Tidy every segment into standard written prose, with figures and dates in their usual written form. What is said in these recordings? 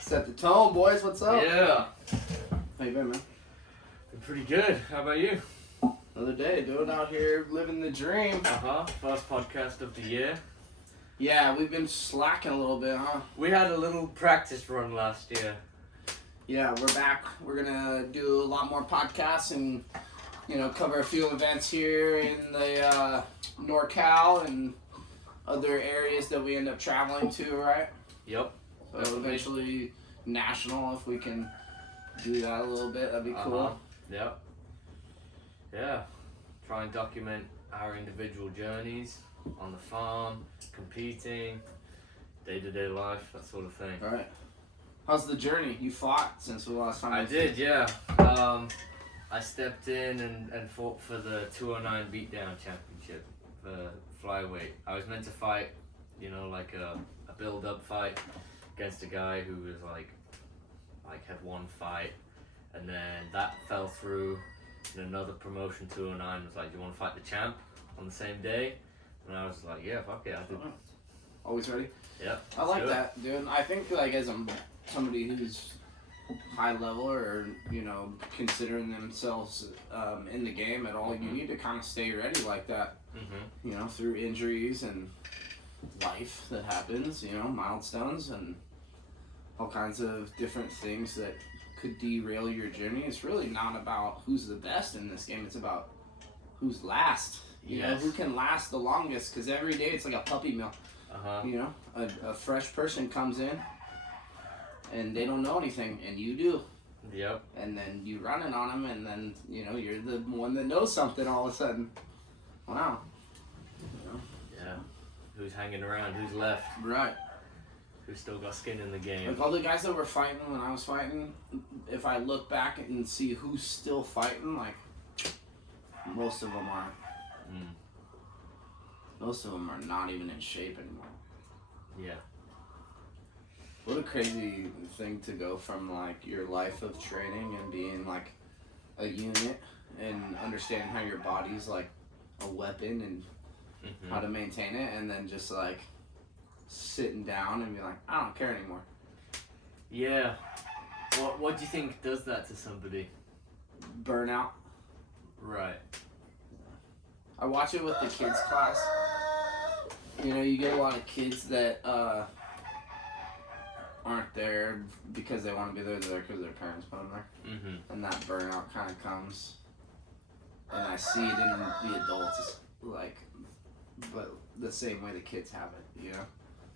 Set the tone, boys. What's up? Yeah. How you been, man? Been pretty good. How about you? Another day, dude. Out here living the dream. First podcast of the year. Yeah, we've been slacking a little bit, huh? We had a little practice run last year. Yeah, we're back. We're gonna do a lot more podcasts and, cover a few events here in the NorCal and other areas that we end up traveling to, right? Yep. So eventually national, if we can do that a little bit, that'd be cool. Yep. Yeah. Try and document our individual journeys on the farm, competing, day-to-day life, that sort of thing. All right. How's the journey? You fought since the last time? I did, yeah. I stepped in and fought for the 209 beatdown championship for flyweight. I was meant to fight, like a build-up fight against a guy who was like had one fight, and then that fell through. And another promotion 209 was like, "Do you want to fight the champ on the same day?" And I was like, "Yeah, fuck it, I do." Always ready? Yeah. I like that, dude. I think as somebody who's high level or considering themselves in the game at all, you need to kind of stay ready like that. Mm-hmm. Through injuries and life that happens, milestones and all kinds of different things that could derail your journey. It's really not about who's the best in this game. It's about who's last. Who can last the longest, because every day it's like a puppy mill. A fresh person comes in and they don't know anything, and you do. Yep. And then you running on them, and then you're the one that knows something all of a sudden. Wow. Yeah. Who's hanging around? Who's left? Right. Who's still got skin in the game? Like all the guys that were fighting when I was fighting, if I look back and see who's still fighting, like most of them aren't. Most of them are not even in shape anymore. Yeah. What a crazy thing to go from your life of training and being a unit and understanding how your body's a weapon and how to maintain it, and then just sitting down and be like, I don't care anymore. Yeah. What do you think does that to somebody? Burnout. Right. I watch it with the kids class. You get a lot of kids that aren't there because they want to be there. They're there because their parents put them there. And that burnout kind of comes. And I see it in the adults, but the same way the kids have it,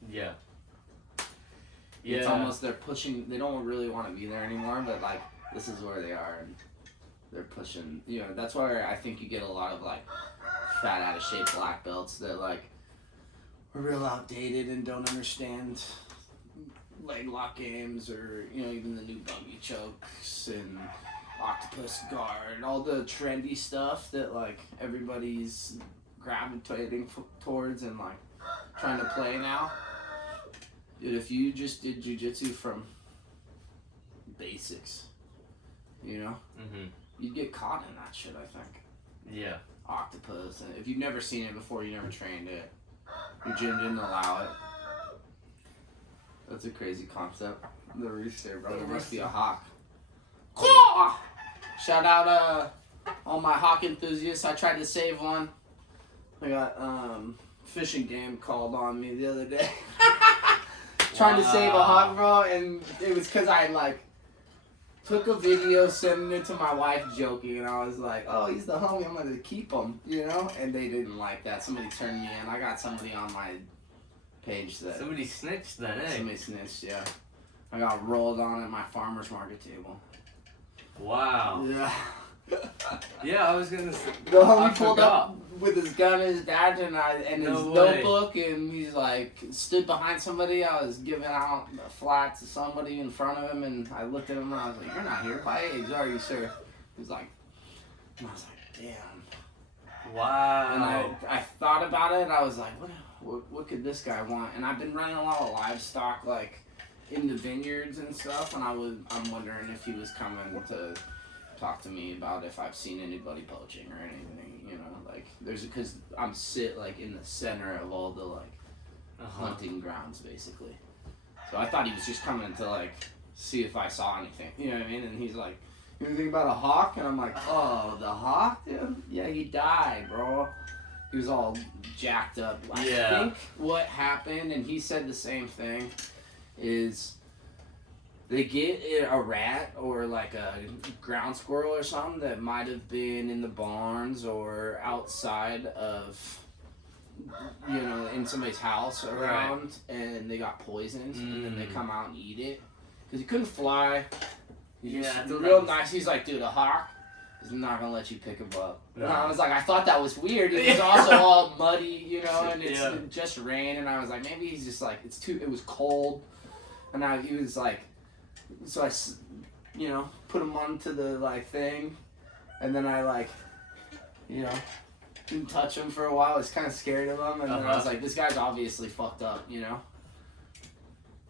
Yeah. It's almost they're pushing. They don't really want to be there anymore, but this is where they are, and they're pushing. That's why I think you get a lot of fat, out of shape black belts that are real outdated and don't understand leg lock games, or even the new buggy chokes and octopus guard, all the trendy stuff that everybody's gravitating towards and trying to play now. Dude, if you just did jiu-jitsu from basics, you'd get caught in that shit, I think. Yeah. Octopus, and if you've never seen it before, you never trained it, your gym didn't allow it. That's a crazy concept. The rooster, bro. There must be a hawk. Shout out all my hawk enthusiasts. I tried to save one. I got fishing game called on me the other day. Trying to save a hawk, bro, and it was because I took a video, sending it to my wife, joking, and I was like, "Oh, he's the homie. I'm gonna keep him," And they didn't like that. Somebody turned me in. I got somebody on my page that somebody snitched then, eh? Somebody snitched, yeah. I got rolled on at my farmer's market table. Wow. Yeah. Yeah, I was gonna say. The homie pulled up with his gun and his badge and his notebook, and he's stood behind somebody. I was giving out a flat to somebody in front of him, and I looked at him and I was like, "You're not here by age, are you, sir?" He was like, and I was like, "Damn." Wow. And I thought about it, and I was like, what could this guy want? And I've been running a lot of livestock, in the vineyards and stuff, and I'm wondering if he was coming to talk to me about if I've seen anybody poaching or anything, because I'm in the center of all the hunting grounds basically, So I thought he was just coming to like see if I saw anything. You know what I mean? And he's like, anything about a hawk? And I'm like, oh, the hawk, dude? Yeah, he died, bro. He was all jacked up. I think what happened, and he said the same thing, is they get a rat or like a ground squirrel or something that might have been in the barns or outside of, you know, in somebody's house around, and they got poisoned, and then they come out and eat it. Because he couldn't fly. He's real nice. He's like, dude, a hawk is not going to let you pick him up. No. And I was like, I thought that was weird. It was also all muddy, you know, and it just rained, and I was like, maybe he's just like, it was cold. And he was like, so I, you know, put him onto the, like, thing, and then I, like, you know, didn't touch him for a while. I was kind of scared of him, and then I was like, this guy's obviously fucked up, you know?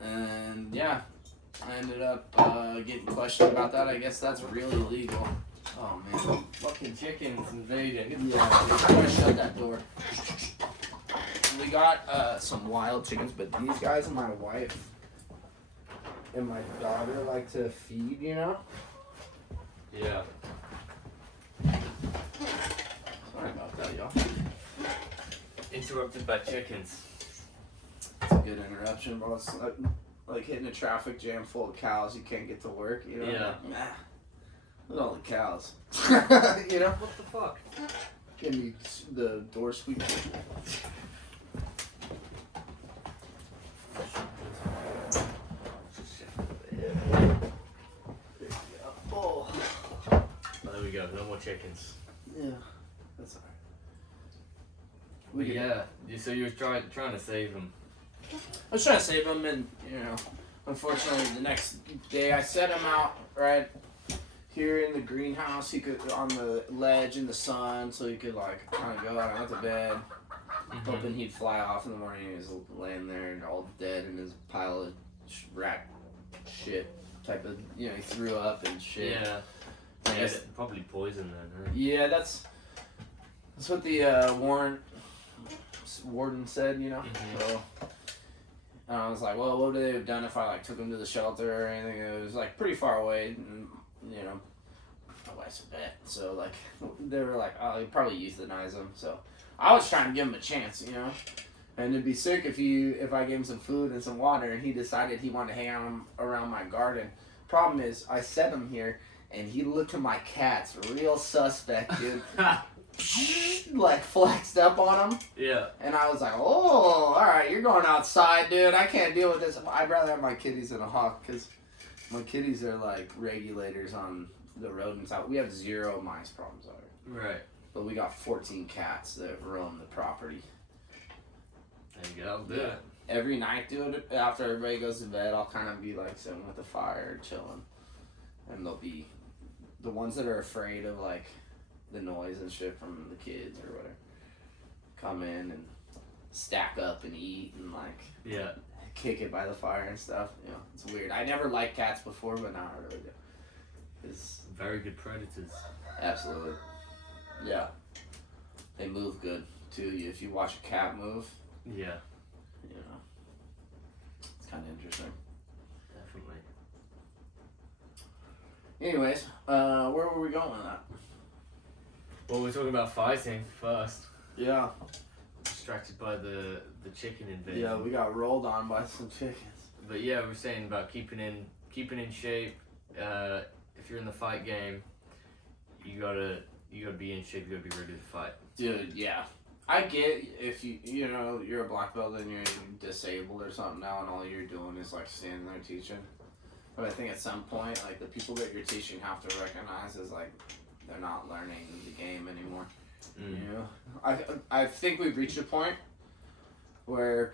And, yeah, I ended up getting questioned about that. I guess that's really illegal. Oh, man. Fucking chickens invading. Yeah, I'm gonna shut that door. We got some wild chickens, but these guys and my wife and my daughter like to feed, you know? Yeah. Sorry about that, y'all. Interrupted by chickens. It's a good interruption, bro. It's like hitting a traffic jam full of cows. You can't get to work, you know? Yeah. Like, nah. Look at all the cows. You know? What the fuck? Give me the door squeak. There we go. No more chickens. Yeah, that's alright. Yeah. So you were trying to save them. I was trying to save him, and you know, unfortunately, the next day I set him out right here in the greenhouse. He could on the ledge in the sun, so he could like kind of go out and went to bed, hoping he'd fly off in the morning. He was laying there all dead in his pile of rat shit type of, you know, he threw up and shit. Yeah. I guess, probably poison then. Huh? Yeah, that's what the warden said, you know. So I was like, well, what would they have done if I like took him to the shelter or anything? It was like pretty far away, and you know, my wife's a vet, so like they were like, oh, you'd probably euthanize him. So I was trying to give him a chance, you know. And it'd be sick if I gave him some food and some water, and he decided he wanted to hang out around my garden. Problem is, I set him here, and he looked at my cats, real suspect, dude. Like flexed up on him. Yeah. And I was like, oh, all right, you're going outside, dude. I can't deal with this. I'd rather have my kitties than a hawk, because my kitties are like regulators on the rodents out. We have 0 mice problems already. Right. But we got 14 cats that roam the property. There you go. Do it. Every night, dude, after everybody goes to bed, I'll kind of be like sitting with the fire, chilling. And they'll be the ones that are afraid of like the noise and shit from the kids or whatever. Come in and stack up and eat and like kick it by the fire and stuff. You know, it's weird. I never liked cats before, but now I really do. It's very good predators. Absolutely. Yeah. They move good too. If you watch a cat move. Yeah. You know, it's kind of interesting. Definitely. Anyways, where were we going with that? Well, we're talking about fighting first. Yeah. Distracted by the chicken invasion. Yeah, we got rolled on by some chickens. But yeah, we were saying about keeping in shape. If you're in the fight game, you gotta be in shape. You gotta be ready to fight. Dude, yeah. I get if you know you're a black belt and you're disabled or something now, and all you're doing is like standing there teaching. But I think at some point, like the people that you're teaching have to recognize is like they're not learning the game anymore. You know, I think we've reached a point where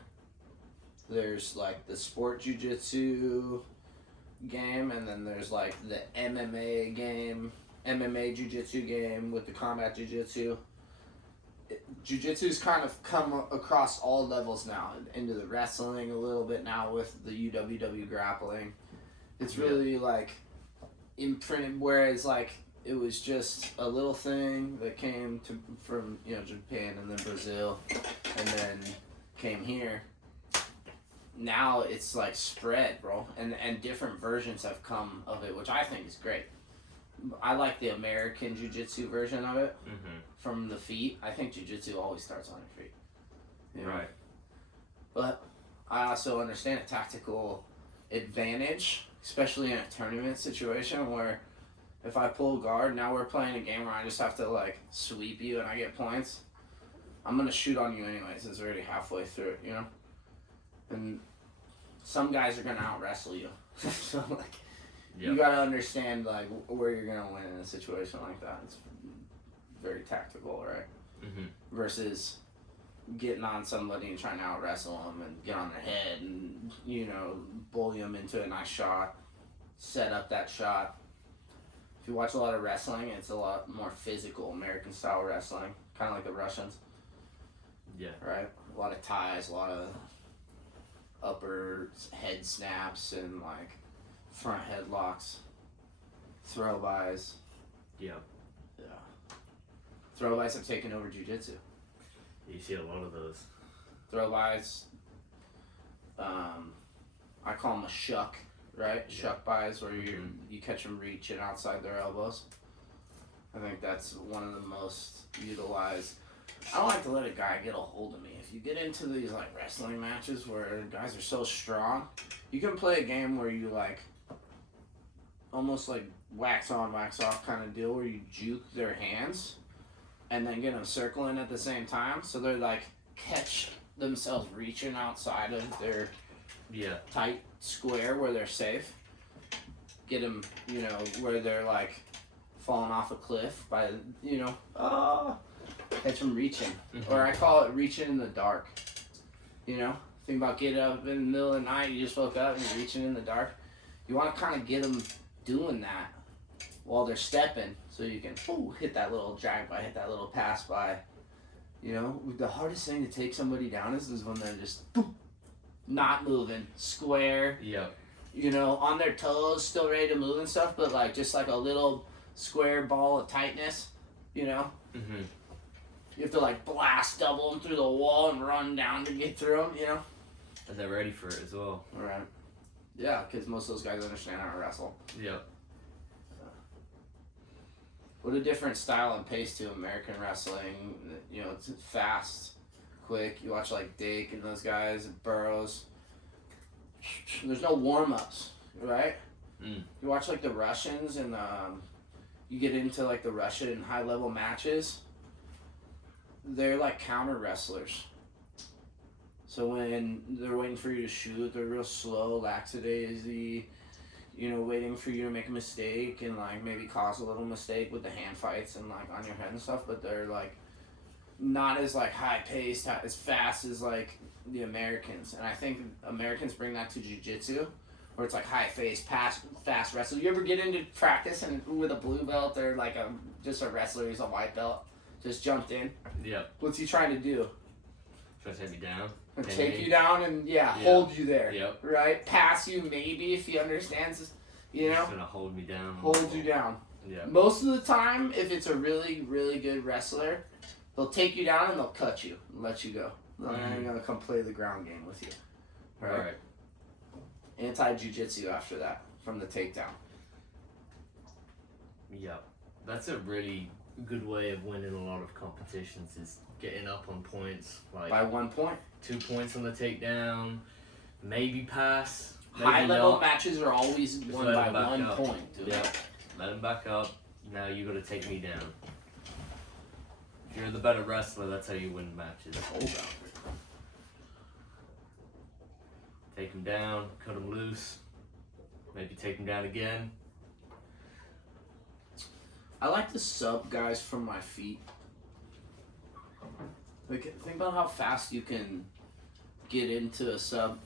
there's like the sport jiu-jitsu game, and then there's like the MMA game, MMA jiu-jitsu game with the combat jiu-jitsu. Jiu-jitsu's kind of come across all levels now, into the wrestling a little bit now with the UWW grappling. It's really like imprinted, whereas like it was just a little thing that came from you know Japan and then Brazil and then came here. now it's like spread, bro, and different versions have come of it, which I think is great. I like the American jiu-jitsu version of it, from the feet. I think jiu-jitsu always starts on your feet. You know? Right. But I also understand a tactical advantage, especially in a tournament situation where if I pull guard, now we're playing a game where I just have to like sweep you and I get points. I'm gonna shoot on you anyways. It's already halfway through it, you know. And some guys are gonna out wrestle you, so like you gotta understand like where you're gonna win in a situation like that. It's very tactical, right? Versus getting on somebody and trying to out wrestle them and get on their head and, you know, bully them into a nice shot, set up that shot. If you watch a lot of wrestling, it's a lot more physical, American style wrestling, kind of like the Russians. Yeah. Right? A lot of ties, a lot of upper head snaps and like front headlocks, throw bys. Yeah. Yeah. Throw bys have taken over jiu-jitsu. You see a lot of those. Throw bys, I call them a shuck, right? Yeah. Shuck bys, where you catch them reaching outside their elbows. I think that's one of the most utilized. I don't like to let a guy get a hold of me. If you get into these like wrestling matches where guys are so strong, you can play a game where you like almost like wax on, wax off kind of deal where you juke their hands and then get them circling at the same time. So they're like catch themselves reaching outside of their tight square where they're safe. Get them, you know, where they're like falling off a cliff by, you know, catch them reaching. Or I call it reaching in the dark. You know, think about getting up in the middle of the night, you just woke up and you're reaching in the dark. You want to kind of get them doing that while they're stepping so you can hit that little drag by, hit that little pass by. You know, the hardest thing to take somebody down is when they're just not moving, square. Yep. You know, on their toes, still ready to move and stuff, but like just like a little square ball of tightness, you know? You have to like blast double them through the wall and run down to get through them, you know? And they're ready for it as well. Right. Yeah, because most of those guys understand how to wrestle. Yep. What a different style and pace to American wrestling. You know, it's fast, quick. You watch like Dake and those guys, Burroughs. There's no warm-ups, right? You watch like the Russians and you get into like the Russian high-level matches. They're like counter wrestlers. So when they're waiting for you to shoot, they're real slow, lackadaisy, you know, waiting for you to make a mistake and like maybe cause a little mistake with the hand fights and like on your head and stuff, but they're like not as like high paced, as fast as like the Americans. And I think Americans bring that to jiu-jitsu, where it's like high paced, fast wrestling. You ever get into practice and with a blue belt or like just a wrestler who's a white belt just jumped in? Yeah. What's he trying to do? Trying to take me down. Take you down and hold you there. Yep. Right? Pass you maybe if he understands, you know? He's gonna hold me down. Hold you down. Yeah. Most of the time, if it's a really, really good wrestler, they'll take you down and they'll cut you and let you go. They're not even gonna come play the ground game with you. Right? Anti-jiu-jitsu after that, from the takedown. Yep. That's a really good way of winning a lot of competitions, is getting up on points. Like by 1 point. 2 points on the takedown, maybe pass. High level matches are always won by 1 point, dude. Yep. Let him back up. Now you gotta take me down. If you're the better wrestler, that's how you win matches. Hold on. Take him down, cut him loose, maybe take him down again. I like to sub guys from my feet. Like, think about how fast you can get into a sub.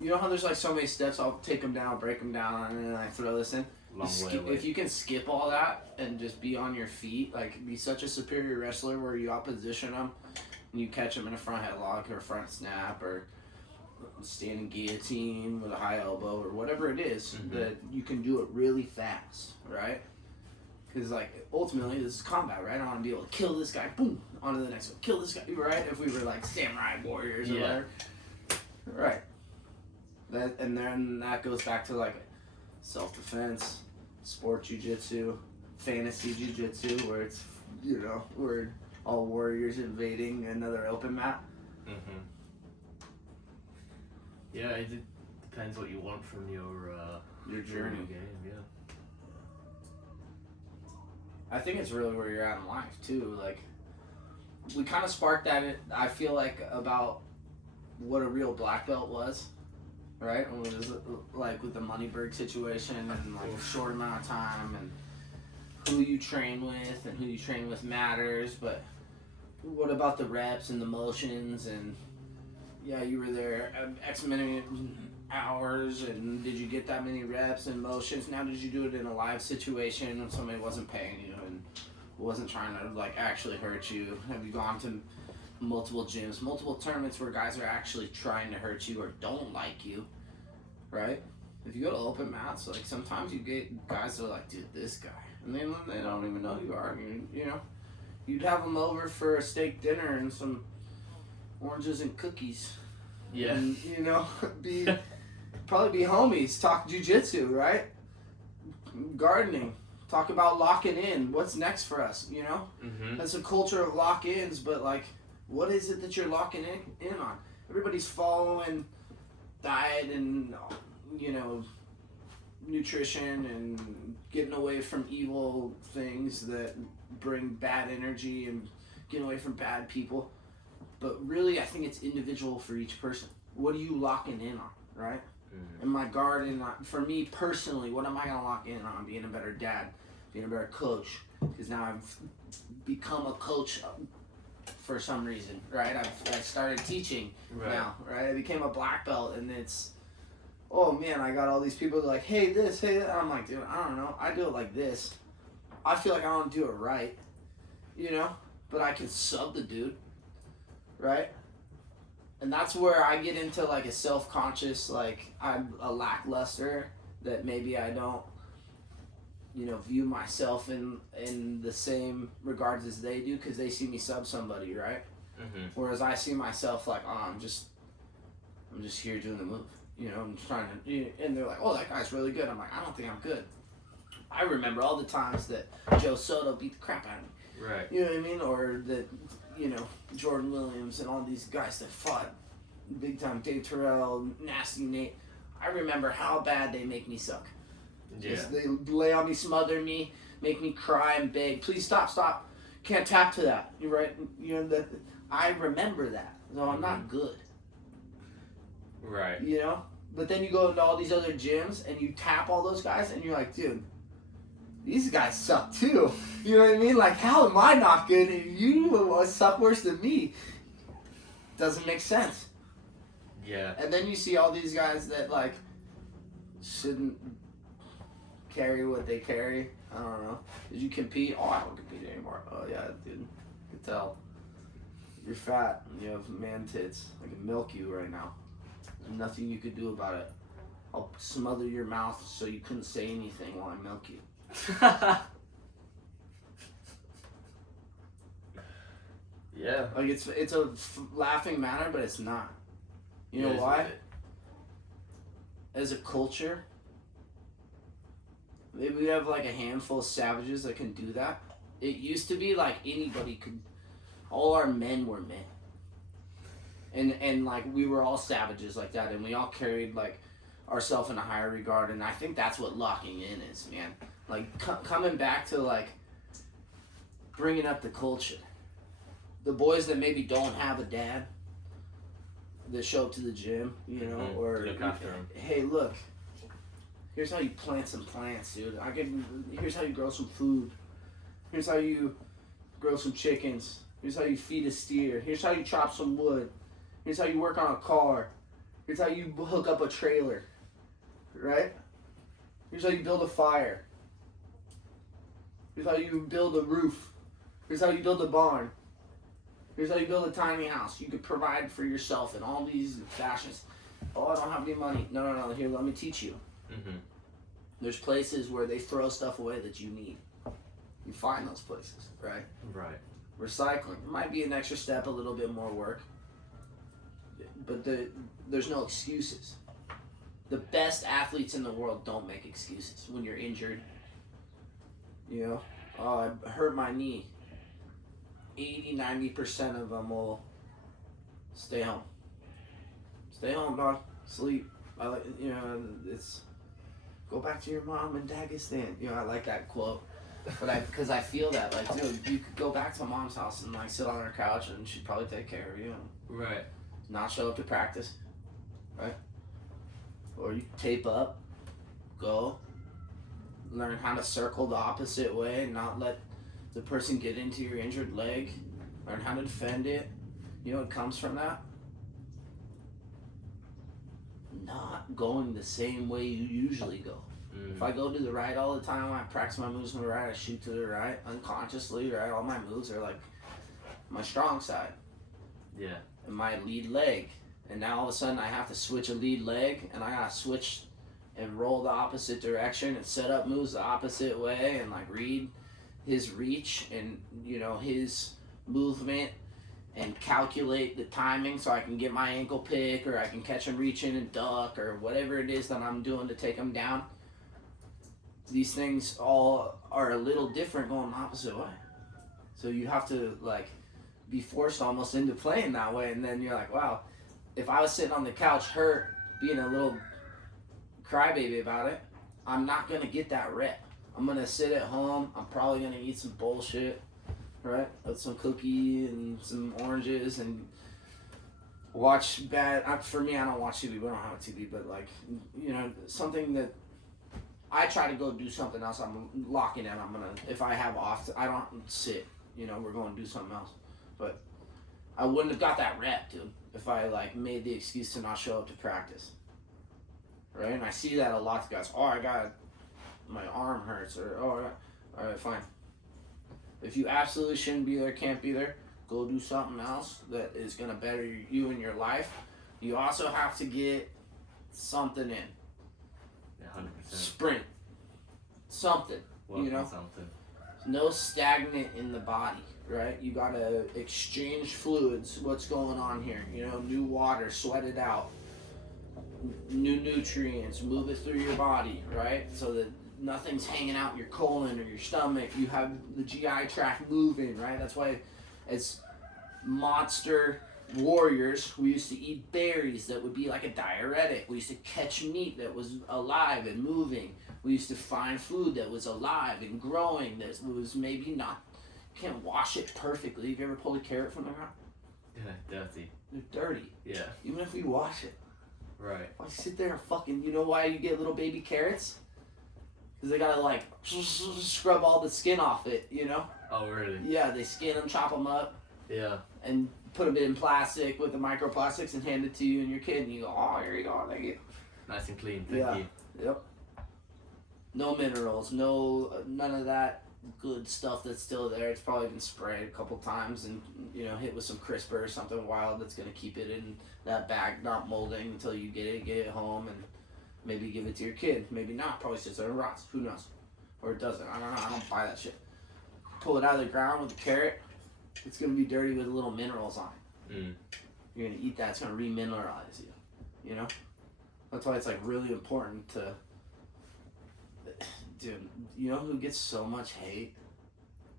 You know how there's like so many steps? I'll take them down, break them down, and then I throw this in. If you can skip all that and just be on your feet, like be such a superior wrestler where you opposition them and you catch them in a front headlock or a front snap or standing guillotine with a high elbow or whatever it is, that you can do it really fast, right? Because, like, ultimately, this is combat, right? I want to be able to kill this guy, boom, on to the next one. Kill this guy, right? If we were, like, samurai warriors or whatever. Right. And then that goes back to like self-defense, sport jiu-jitsu, fantasy jiu-jitsu, where it's, you know, we're all warriors invading another open mat. Mm-hmm. Yeah, it depends what you want from your journey. game. Yeah. I think it's really where you're at in life too. Like, we kind of sparked that. I feel like about what a real black belt was, right? When it was like with the Moneyberg situation and like a short amount of time and who you train with and who you train with matters. But what about the reps and the motions and yeah, you were there X many hours and did you get that many reps and motions? Now did you do it in a live situation when somebody wasn't paying you and wasn't trying to like actually hurt you? Have you gone to multiple gyms, multiple tournaments where guys are actually trying to hurt you or don't like you, right? If you go to open mats, like sometimes you get guys that are like, dude, this guy, and they don't even know who you are. You know, you'd have them over for a steak dinner and some oranges and cookies. Yeah. And, you know, probably be homies, talk jiu-jitsu, right? Gardening, talk about locking in. What's next for us, you know? Mm-hmm. That's a culture of lock-ins, but like, what is it that you're locking in on? Everybody's following diet and, you know, nutrition and getting away from evil things that bring bad energy and getting away from bad people. But really, I think it's individual for each person. What are you locking in on, right? Mm-hmm. In my garden, for me personally, what am I going to lock in on? Being a better dad, being a better coach. Because now I've become a coach for some reason, right? I started teaching now, right? I became a black belt, and it's, oh man, I got all these people that are like, hey this, hey that. I'm like, dude, I don't know. I do it like this. I feel like I don't do it right, you know? But I can sub the dude. Right? And that's where I get into like a self-conscious, like I'm a lackluster, that maybe I don't, you know, view myself in the same regards as they do because they see me sub somebody, right? Mm-hmm. Whereas I see myself like, oh, I'm just here doing the move, you know, I'm trying to, and they're like, oh, that guy's really good. I'm like, I don't think I'm good. I remember all the times that Joe Soto beat the crap out of me. Right. You know what I mean? Or that, you know, Jordan Williams and all these guys that fought big time, Dave Terrell, Nasty Nate. I remember how bad they make me suck. Yeah. They lay on me, smother me, make me cry and beg, please stop. Can't tap to that. You're right. You know that. I remember that. So I'm not good. Right. You know? But then you go into all these other gyms and you tap all those guys and you're like, dude, these guys suck too. You know what I mean? Like, how am I not good and you suck worse than me? Doesn't make sense. Yeah. And then you see all these guys that, like, shouldn't carry what they carry. I don't know. Did you compete? Oh, I don't compete anymore. Oh, yeah, dude. I can tell. You're fat and you have man tits. I can milk you right now. There's nothing you could do about it. I'll smother your mouth so you couldn't say anything while I milk you. Yeah. Like, it's a laughing matter, but it's not. You know why? As a culture, maybe we have like a handful of savages that can do that. It used to be like anybody could, all our men were men. And like we were all savages like that, and we all carried like ourselves in a higher regard, and I think that's what locking in is, man. Like coming back to like bringing up the culture. The boys that maybe don't have a dad that show up to the gym, you know, or look after them. Hey, look, here's how you plant some plants, dude. Here's how you grow some food. Here's how you grow some chickens. Here's how you feed a steer. Here's how you chop some wood. Here's how you work on a car. Here's how you hook up a trailer, right? Here's how you build a fire. Here's how you build a roof. Here's how you build a barn. Here's how you build a tiny house. You could provide for yourself in all these fashions. Oh, I don't have any money. No. Here, let me teach you. Mm-hmm. There's places where they throw stuff away that you need. You find those places, right? Right. Recycling. It might be an extra step, a little bit more work. But there's no excuses. The best athletes in the world don't make excuses when you're injured. You know, oh, I hurt my knee. 80-90% of them will stay home. Stay home, dog. Sleep. It's go back to your mom in Dagestan. I like that quote. But because I feel that, like, dude, you could go back to mom's house and like sit on her couch and she'd probably take care of you. Right. Not show up to practice. Right. Or you tape up, go, learn how to circle the opposite way and not let the person get into your injured leg, learn how to defend it. You know what comes from that? Not going the same way you usually go. If I go to the right all the time, I practice my moves on the right, I shoot to the right, unconsciously, right? All my moves are like my strong side. Yeah. And my lead leg. And now all of a sudden I have to switch a lead leg and I gotta switch and roll the opposite direction and set up moves the opposite way and like read his reach and his movement and calculate the timing so I can get my ankle pick or I can catch him reaching and duck or whatever it is that I'm doing to take him down. These things all are a little different going the opposite way. So you have to like be forced almost into playing that way, and then you're like, wow, if I was sitting on the couch hurt, being a little crybaby about it, I'm not gonna get that rep. I'm gonna sit at home, I'm probably gonna eat some bullshit, right? With some cookie and some oranges and watch bad, for me I don't watch TV, we don't have a TV, but like, something that I try to go do something else, I'm locking in, if I have off, I don't sit, we're going to do something else. But I wouldn't have got that rep, dude, if I like made the excuse to not show up to practice. Right? And I see that a lot to guys. Oh, my arm hurts, or all right, fine. If you absolutely shouldn't be there, can't be there, go do something else that is going to better you in your life. You also have to get something in. 100%. Sprint. Something. Something. No stagnant in the body, right? You gotta exchange fluids. What's going on here? New water, sweat it out. New nutrients, move it through your body, right? So that nothing's hanging out in your colon or your stomach. You have the GI tract moving, right? That's why as monster warriors, we used to eat berries that would be like a diuretic. We used to catch meat that was alive and moving. We used to find food that was alive and growing, that was maybe not, can't wash it perfectly. Have you ever pulled a carrot from the ground? Yeah, dirty. They're dirty. Yeah. Even if we wash it. Right. Why sit there and fucking, you know why you get little baby carrots? Because they gotta like scrub all the skin off it, Oh, really? Yeah, they skin them, chop them up. Yeah. And put them in plastic with the microplastics and hand it to you and your kid, and you go, oh, here you go, thank you. Nice and clean, thank you. Yep. No minerals, none of that good stuff that's still there. It's probably been sprayed a couple times and hit with some CRISPR or something wild that's gonna keep it in that bag, not molding until you get it home and maybe give it to your kid. Maybe not. Probably sits there and rots. Who knows? Or it doesn't. I don't know. I don't buy that shit. Pull it out of the ground with a carrot. It's gonna be dirty with little minerals on it. You're gonna eat that. It's gonna remineralize you. That's why it's like really important to. Dude, you know who gets so much hate,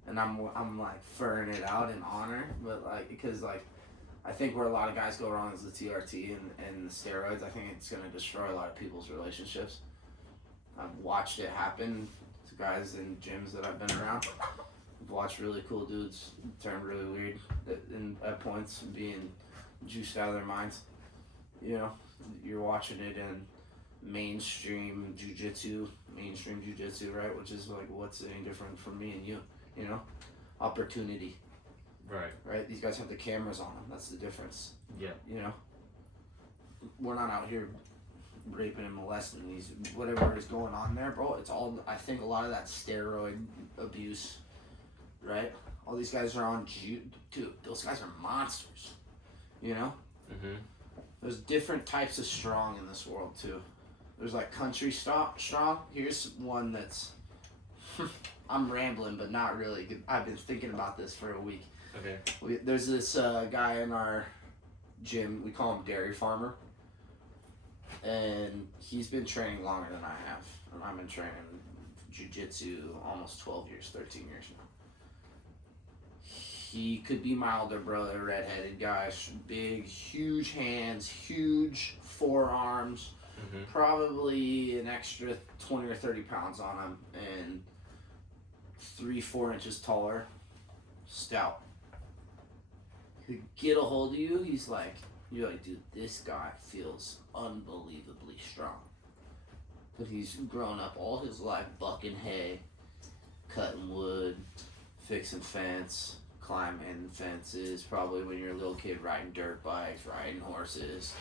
and I'm like furring it out in honor, but like because like I think where a lot of guys go wrong is the TRT and the steroids. I think it's gonna destroy a lot of people's relationships. I've watched it happen to guys in gyms that I've been around. I've watched really cool dudes turn really weird at points, being juiced out of their minds. You're watching it in mainstream jujitsu, right? Which is like, what's any different from me and you? Opportunity. Right? These guys have the cameras on them. That's the difference. Yeah. We're not out here raping and molesting these, whatever is going on there, bro. It's all, I think a lot of that steroid abuse, right? All these guys are on, dude, those guys are monsters, There's different types of strong in this world, too. There's like country strong. Here's one that's, I'm rambling, but not really. I've been thinking about this for a week. Okay. There's this guy in our gym, we call him Dairy Farmer. and he's been training longer than I have. And I've been training jiu-jitsu almost 12 years, 13 years now. He could be my older brother, redheaded guy, big, huge hands, huge forearms, probably an extra 20 or 30 pounds on him, and 3-4 inches taller, stout. He'd get a hold of you, you're like, dude, this guy feels unbelievably strong. But he's grown up all his life bucking hay, cutting wood, fixing fence, climbing fences, probably when you're a little kid riding dirt bikes, riding horses.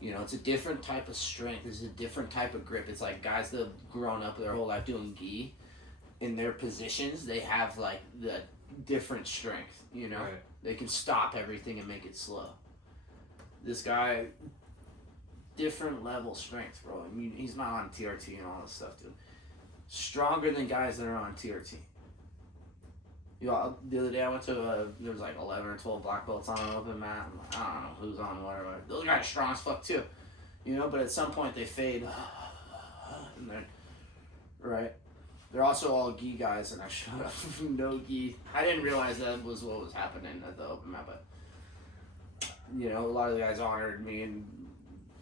You know, it's a different type of strength. It's a different type of grip. It's like guys that have grown up their whole life doing gi, in their positions, they have like the different strength, you know? Right. They can stop everything and make it slow. This guy, different level strength, bro. I mean, he's not on TRT and all this stuff, dude. Stronger than guys that are on TRT. You know, the other day I went to there was like 11 or 12 black belts on an open mat. I'm like, I don't know who's on whatever. Those guys are strong as fuck too, you know. But at some point they fade, and they're right. They're also all gi guys, and I showed up no gi. I didn't realize that was what was happening at the open mat, but you know, a lot of the guys honored me and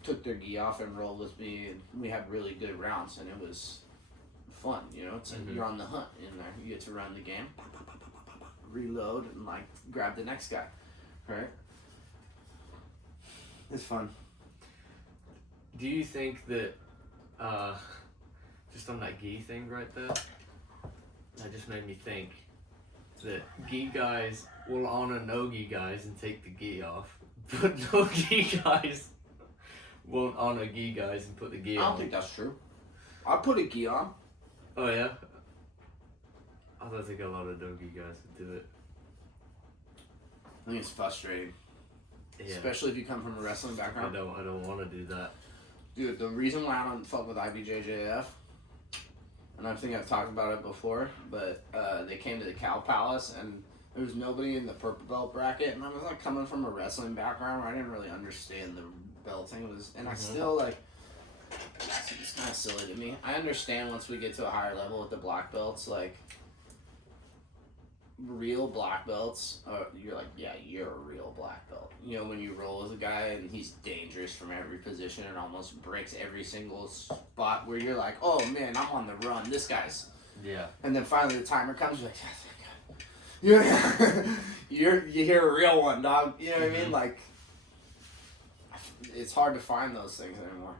took their gi off and rolled with me, and we had really good rounds, and it was fun. You know, it's you're on the hunt in there. You get to run the game, reload, and like grab the next guy, right? It's fun. Do you think that, just on that gi thing right there, that just made me think that gi guys will honor no gi guys and take the gi off, but no gi guys won't honor gi guys and put the gi on? I don't think that's true. I put a gi on. Oh yeah? I don't think a lot of no gi guys would do it. I think it's frustrating. Yeah. Especially if you come from a wrestling background. I don't want to do that. Dude, the reason why I don't fuck with IBJJF, and I think I've talked about it before, but they came to the Cow Palace and there was nobody in the purple belt bracket, and I was like coming from a wrestling background where I didn't really understand the belting. I still like, it's kind of silly to me. I understand once we get to a higher level with the black belts, like real black belts, you're like, yeah, you're a real black belt. You know, when you roll with a guy and he's dangerous from every position and almost breaks every single spot where you're like, oh man, I'm on the run. This guy's. Yeah. And then finally the timer comes, you're like, yeah, thank God. You hear a real one, dog. You know what I mean? Like, it's hard to find those things anymore.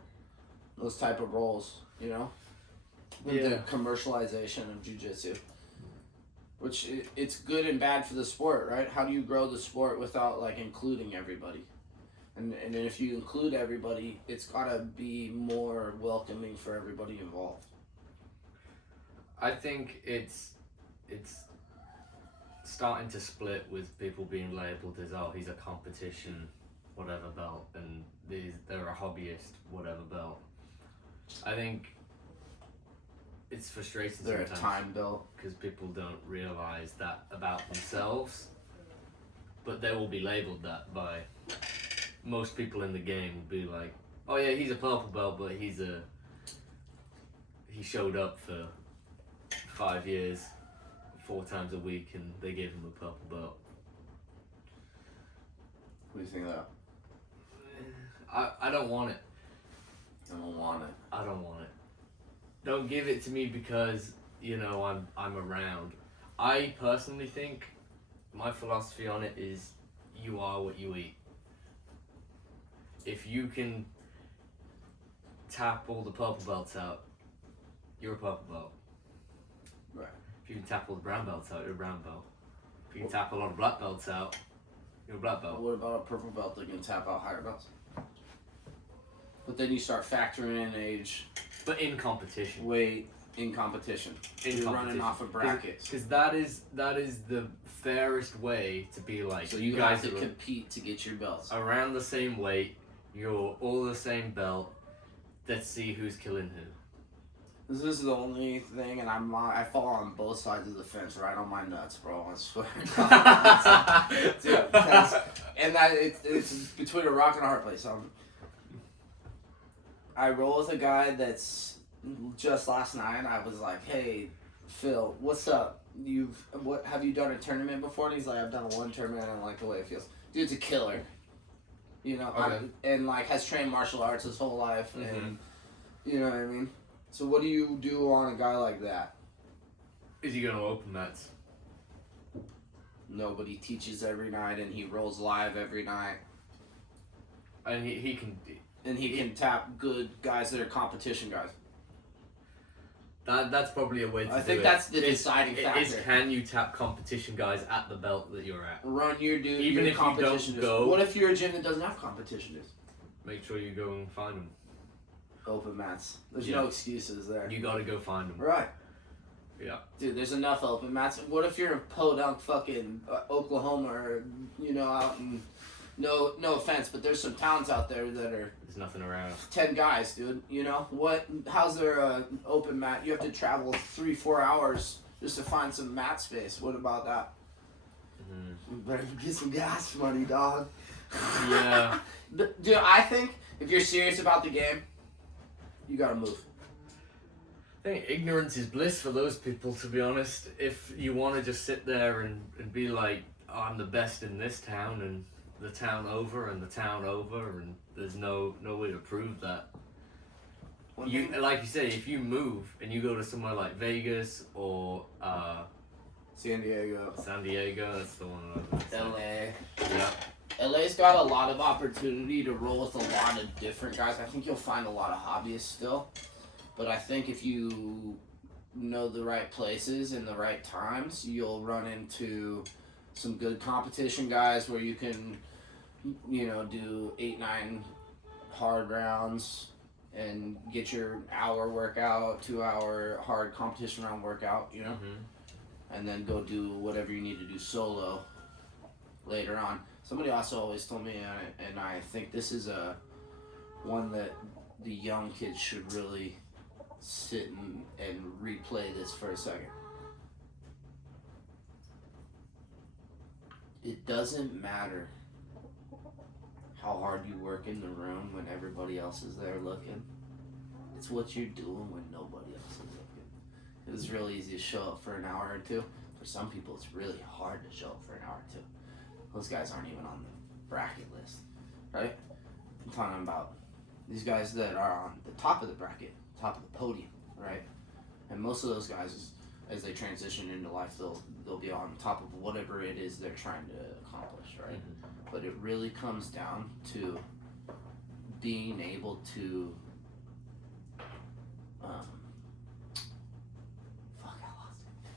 Those type of roles, you know? With the commercialization of jiu-jitsu. Which, it's good and bad for the sport, right? How do you grow the sport without, like, including everybody? And if you include everybody, it's gotta be more welcoming for everybody involved. I think it's starting to split with people being labelled as, oh, he's a competition whatever belt, and they're a hobbyist whatever belt. I think it's frustrating They're sometimes. a time belt. Because people don't realise that about themselves, but they will be labelled that by most people in the game. Will be like, oh yeah, he's a purple belt, but he showed up for 5 years, 4 times a week, and they gave him a purple belt. What do you think of that? I don't want it. I don't want it. I don't want it. Don't give it to me because, you know, I'm around. I personally think my philosophy on it is you are what you eat. If you can tap all the purple belts out, you're a purple belt. Right. If you can tap all the brown belts out, you're a brown belt. If you can tap a lot of black belts out, you're a black belt. What about a purple belt that can tap out higher belts? But then you start factoring in age, But in competition. weight, in competition. You're running off of brackets. Because that is the fairest way to be like, So you guys have to are compete to get your belts. around the same weight, you're all the same belt, let's see who's killing who. This is the only thing, and I fall on both sides of the fence, right on my nuts, bro. I swear. Dude, and that it's between a rock and a hard place. I roll with a guy that's just last night. I was like, hey, Phil, what's up? Have you done a tournament before? And he's like, I've done one tournament. I don't like the way it feels. Dude's a killer. You know, Okay. and like has trained martial arts his whole life, Mm-hmm. and you know what I mean. So what do you do on a guy like that? Is he gonna open mats? Nobody teaches every night, and he rolls live every night, And he can. and he can tap good guys that are competition guys. That's probably a way to I do think it. that's the deciding factor. Is can you tap competition guys at the belt that you're at? Run your dude. Even your if you don't competition dudes. go- What if you're a gym that doesn't have competition dudes? Make sure you go and find them. Open mats. There's Yeah. no excuses there. You gotta go find them. Right. Yeah. Dude, there's enough open mats. What if you're in Podunk fucking Oklahoma or, you know, out in, no offense, but there's some towns out there that are There's nothing around. 10 guys, dude, you know? How's there open mat? You have to travel 3-4 hours just to find some mat space. What about that? Mm-hmm. You better get some gas money, dog. Yeah. Dude, I think if you're serious about the game, you gotta move. I think ignorance is bliss for those people, to be honest. If you want to just sit there and be like, oh, I'm the best in this town and the town over and the town over, and there's no way to prove that. Like you say, if you move and you go to somewhere like Vegas or San Diego. San Diego, that's the one. LA. Yeah. LA's got a lot of opportunity to roll with a lot of different guys. I think you'll find a lot of hobbyists still. But I think if you know the right places and the right times, you'll run into some good competition guys where you can, you know, do 8-9 hard rounds and get your hour workout, 2-hour hard competition round workout, you know? Mm-hmm. And then go do whatever you need to do solo later on. Somebody also always told me, and I think this is one that the young kids should really sit and replay this for a second. It doesn't matter how hard you work in the room when everybody else is there looking. It's what you're doing when nobody else is looking. It's really easy to show up for an hour or two. For some people, it's really hard to show up for an hour or two. Those guys aren't even on the bracket list, right? I'm talking about these guys that are on the top of the bracket, top of the podium, right? And most of those guys, as they transition into life, they'll be on top of whatever it is they're trying to accomplish, right? Mm-hmm. But it really comes down to being able to I lost it.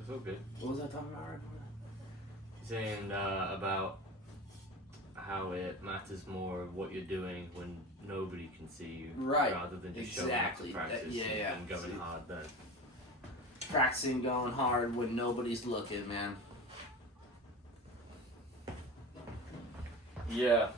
It's all good. What was I talking about right before that? Saying about how it matters more of what you're doing when nobody can see you, right? Rather than just exactly. showing up to practice and going hard then. Practicing going hard when nobody's looking, man. Yeah.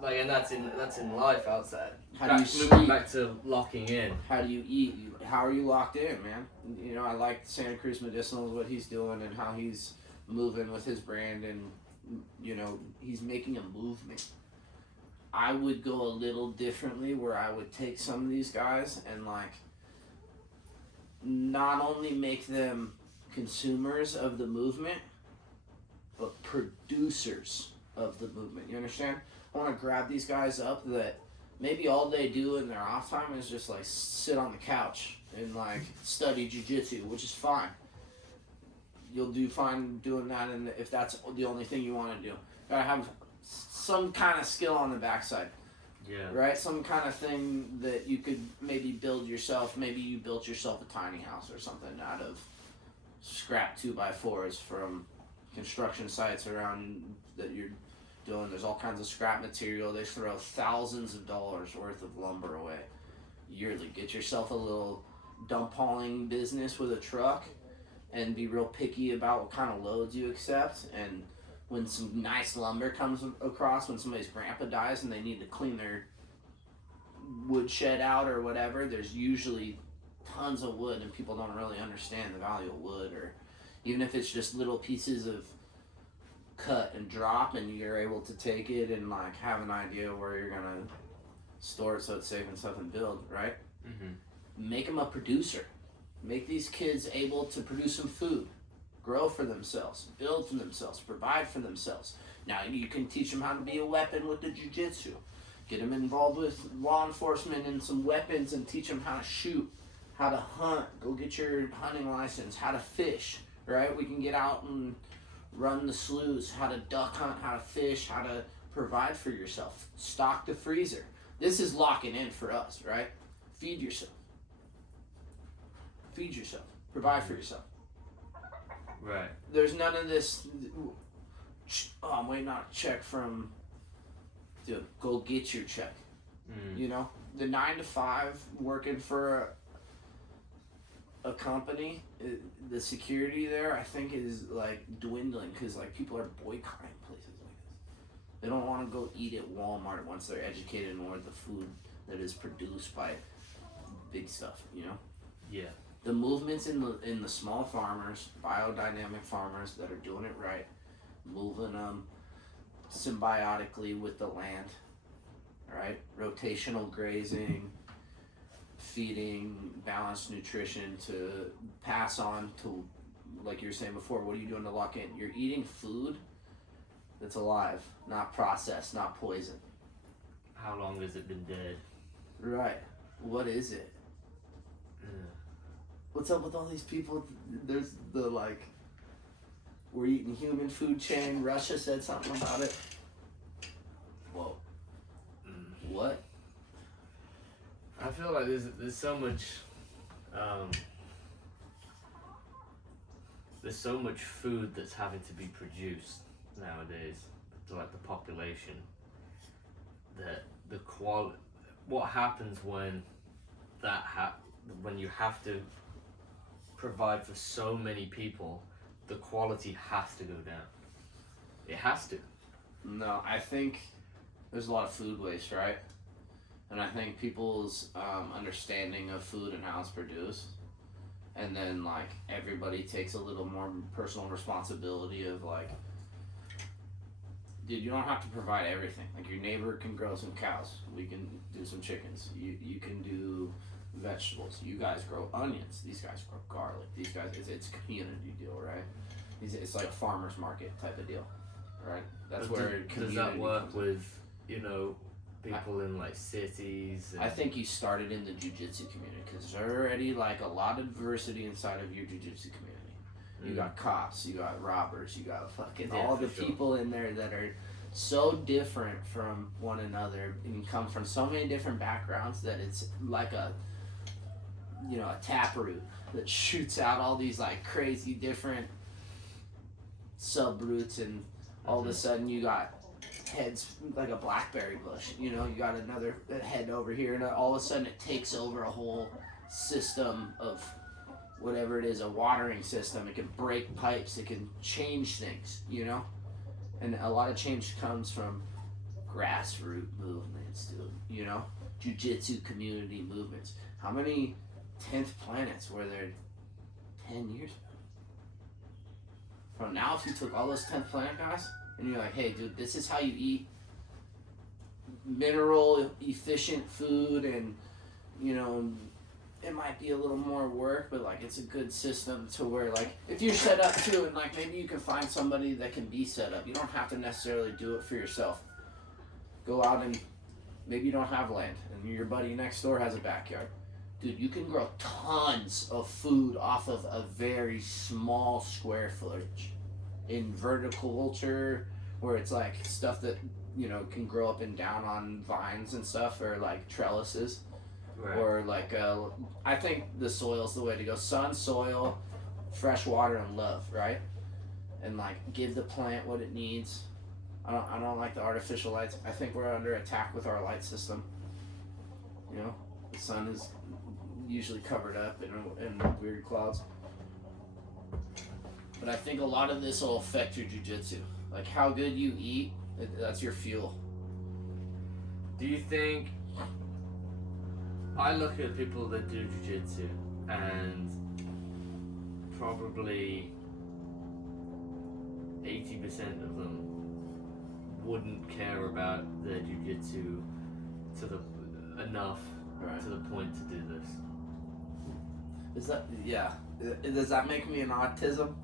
Like, and that's in life outside. How do you moving back to locking in. How do you eat? How are you locked in, man? You know, I like Santa Cruz Medicinals, what he's doing and how he's moving with his brand, and you know, he's making a movement. I would go a little differently, where I would take some of these guys and like not only make them consumers of the movement, but producers of the movement. You understand? I want to grab these guys up that maybe all they do in their off time is just like sit on the couch and like study jiu-jitsu, which is fine. You'll do fine doing that, and if that's the only thing you want to do, gotta have some kind of skill on the backside. Yeah. Right? Some kind of thing that you could maybe build yourself. Maybe you built yourself a tiny house or something out of scrap 2x4s from construction sites around that you're doing. There's all kinds of scrap material. They throw thousands of dollars worth of lumber away yearly. Get yourself a little dump hauling business with a truck and be real picky about what kind of loads you accept. And when some nice lumber comes across, when somebody's grandpa dies and they need to clean their wood shed out or whatever, there's usually tons of wood, and people don't really understand the value of wood, or even if it's just little pieces of cut and drop, and you're able to take it and like have an idea where you're gonna store it so it's safe and stuff and build, right? Mm-hmm. Make them a producer. Make these kids able to produce some food, grow for themselves, build for themselves, provide for themselves. Now you can teach them how to be a weapon with the jiu-jitsu. Get them involved with law enforcement and some weapons and teach them how to shoot, how to hunt, go get your hunting license, how to fish, right? We can get out and run the sloughs, how to duck hunt, how to fish, how to provide for yourself. Stock the freezer. This is locking in for us, right? Feed yourself. Feed yourself. Provide for yourself. Right. There's none of this, oh, I'm waiting on a check from, dude, go get your check. You know? The 9 to 5 working for a company, the security there, I think, is like dwindling because like people are boycotting places like this. They don't want to go eat at Walmart once they're educated on the food that is produced by big stuff, you know? Yeah. The movements in the small farmers, biodynamic farmers that are doing it right, moving them symbiotically with the land, right? Rotational grazing, feeding, balanced nutrition to pass on to, like you were saying before, what are you doing to lock in? You're eating food that's alive, not processed, not poison. How long has it been dead? Right. What is it? What's up with all these people? There's the like, we're eating human food chain. Russia said something about it. Whoa. What? I feel like there's so much there's so much food that's having to be produced nowadays to like the population that the what happens when when you have to provide for so many people, the quality has to go down. It has to. No, I think there's a lot of food waste, right? And I think people's understanding of food and how it's produced, and then like everybody takes a little more personal responsibility of like, dude, you don't have to provide everything. Like your neighbor can grow some cows, we can do some chickens. You can do vegetables. You guys grow onions. These guys grow garlic. These guys, it's a community deal, right? It's like a farmer's market type of deal, right? That's But where does that work comes in. with, you know, people in like cities? I think you started in the jiu-jitsu community because there's already like a lot of diversity inside of your jiu-jitsu community. You got cops, you got robbers, you got fucking all the people in there that are so different from one another and come from so many different backgrounds that it's like a, you know, a taproot that shoots out all these like crazy different subroots, and all of a sudden you got heads like a blackberry bush, you know, you got another head over here, and all of a sudden it takes over a whole system of whatever it is, a watering system. It can break pipes, it can change things, you know, and a lot of change comes from grassroots movements, dude, you know, jiu-jitsu community movements. How many 10th planets were there 10 years ago? From now, if you took all those 10th planet guys and you're like, hey dude, this is how you eat mineral efficient food, and you know, it might be a little more work, but like it's a good system to where like if you're set up too, and like maybe you can find somebody that can be set up. You don't have to necessarily do it for yourself. Go out and maybe you don't have land and your buddy next door has a backyard. Dude, you can grow tons of food off of a very small square footage. In verticulture, where it's like stuff that, you know, can grow up and down on vines and stuff, or like trellises. Right. Or like, I think the soil's the way to go. Sun, soil, fresh water, and love, right? And like, give the plant what it needs. I don't like the artificial lights. I think we're under attack with our light system. You know, the sun is usually covered up in weird clouds. But I think a lot of this will affect your jiu-jitsu. Like how good you eat, that's your fuel. Do you think, I look at people that do jiu-jitsu and probably 80% of them wouldn't care about their jiu-jitsu to the enough Right. to the point to do this. Is that Does that make me an autism?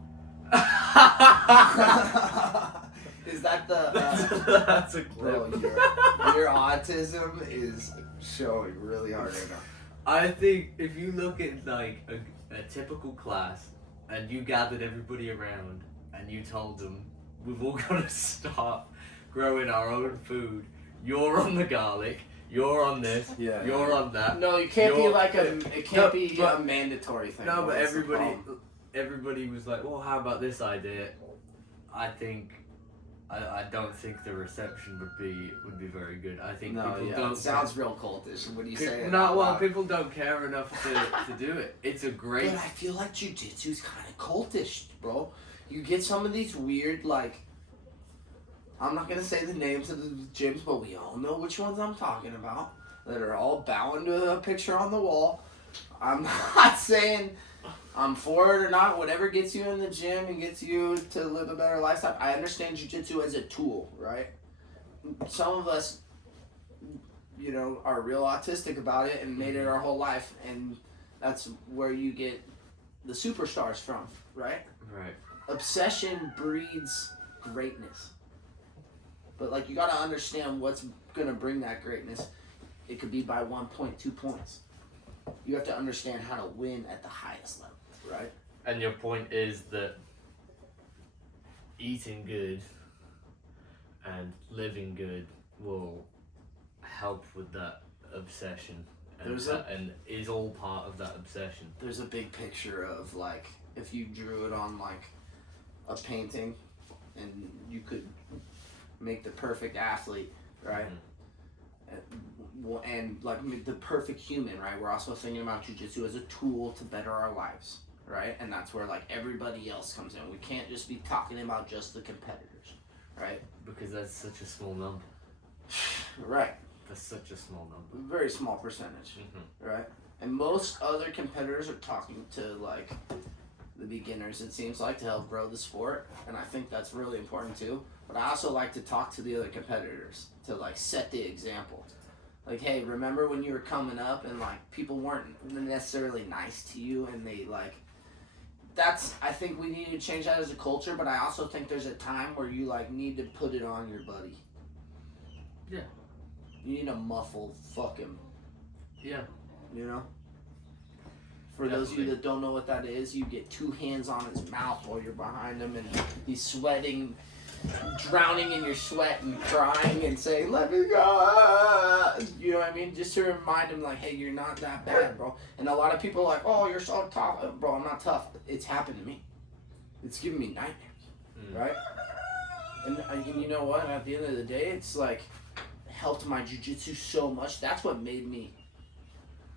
Is that the That's a clip. bro? Your autism is showing really hard right now. I think if you look at like a typical class and you gathered everybody around and you told them we've all got to stop growing our own food. You're on the garlic. You're on this. Yeah. You're on that. No, it can't be like it can't be but- a mandatory thing. No, but That's the problem. everybody was like, well, how about this idea? I don't think the reception would be very good. I think people don't. It sounds real cultish when you say it. No, well, people don't care enough to do it. It's a great. But I feel like jiu-jitsu's kind of cultish, bro. You get some of these weird, like, I'm not gonna say the names of the gyms, but we all know which ones I'm talking about. That are all bowing to a picture on the wall. I'm not saying I'm for it or not. Whatever gets you in the gym and gets you to live a better lifestyle. I understand jiu-jitsu as a tool, right? Some of us, are real autistic about it and made it our whole life, and that's where you get the superstars from, right? Right. Obsession breeds greatness. But, like, you got to understand what's going to bring that greatness. It could be by 1 point, 2 points. You have to understand how to win at the highest level, right? And your point is that eating good and living good will help with that obsession. And is all part of that obsession. There's a big picture of, like, if you drew it on, like, a painting and you could make the perfect athlete, right? And like the perfect human, right? We're also thinking about jiu-jitsu as a tool to better our lives, right? And that's where like everybody else comes in. We can't just be talking about just the competitors, right? Because that's such a small number. Right. That's such a small number. Very small percentage, right? And most other competitors are talking to like the beginners, it seems like, to help grow the sport, and I think that's really important too. But I also like to talk to the other competitors to like set the example. Like, hey, remember when you were coming up and like people weren't necessarily nice to you, and they like, I think we need to change that as a culture, but I also think there's a time where you like need to put it on your buddy. Yeah. You need to muffle fuck him. Yeah. For those of you that don't know what that is, you get 2 hands on his mouth while you're behind him and he's sweating, drowning in your sweat and crying and saying, let me go. You know what I mean? Just to remind him, like, hey, you're not that bad, bro. And a lot of people are like, oh, you're so tough. Bro, I'm not tough. It's happened to me. It's giving me nightmares, right? And you know what? At the end of the day, it's like helped my jiu-jitsu so much. That's what made me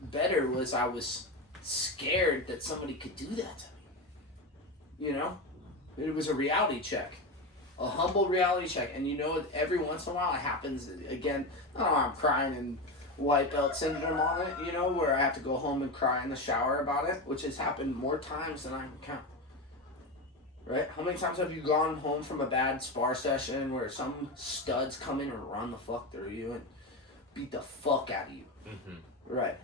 better, was I was scared that somebody could do that to me. It was a reality check, a humble reality check. And every once in a while it happens again. I don't know, I'm crying and white belt syndrome on it, where I have to go home and cry in the shower about it, which has happened more times than I can count. Right? How many times have you gone home from a bad spar session where some studs come in and run the fuck through you and beat the fuck out of you? Right.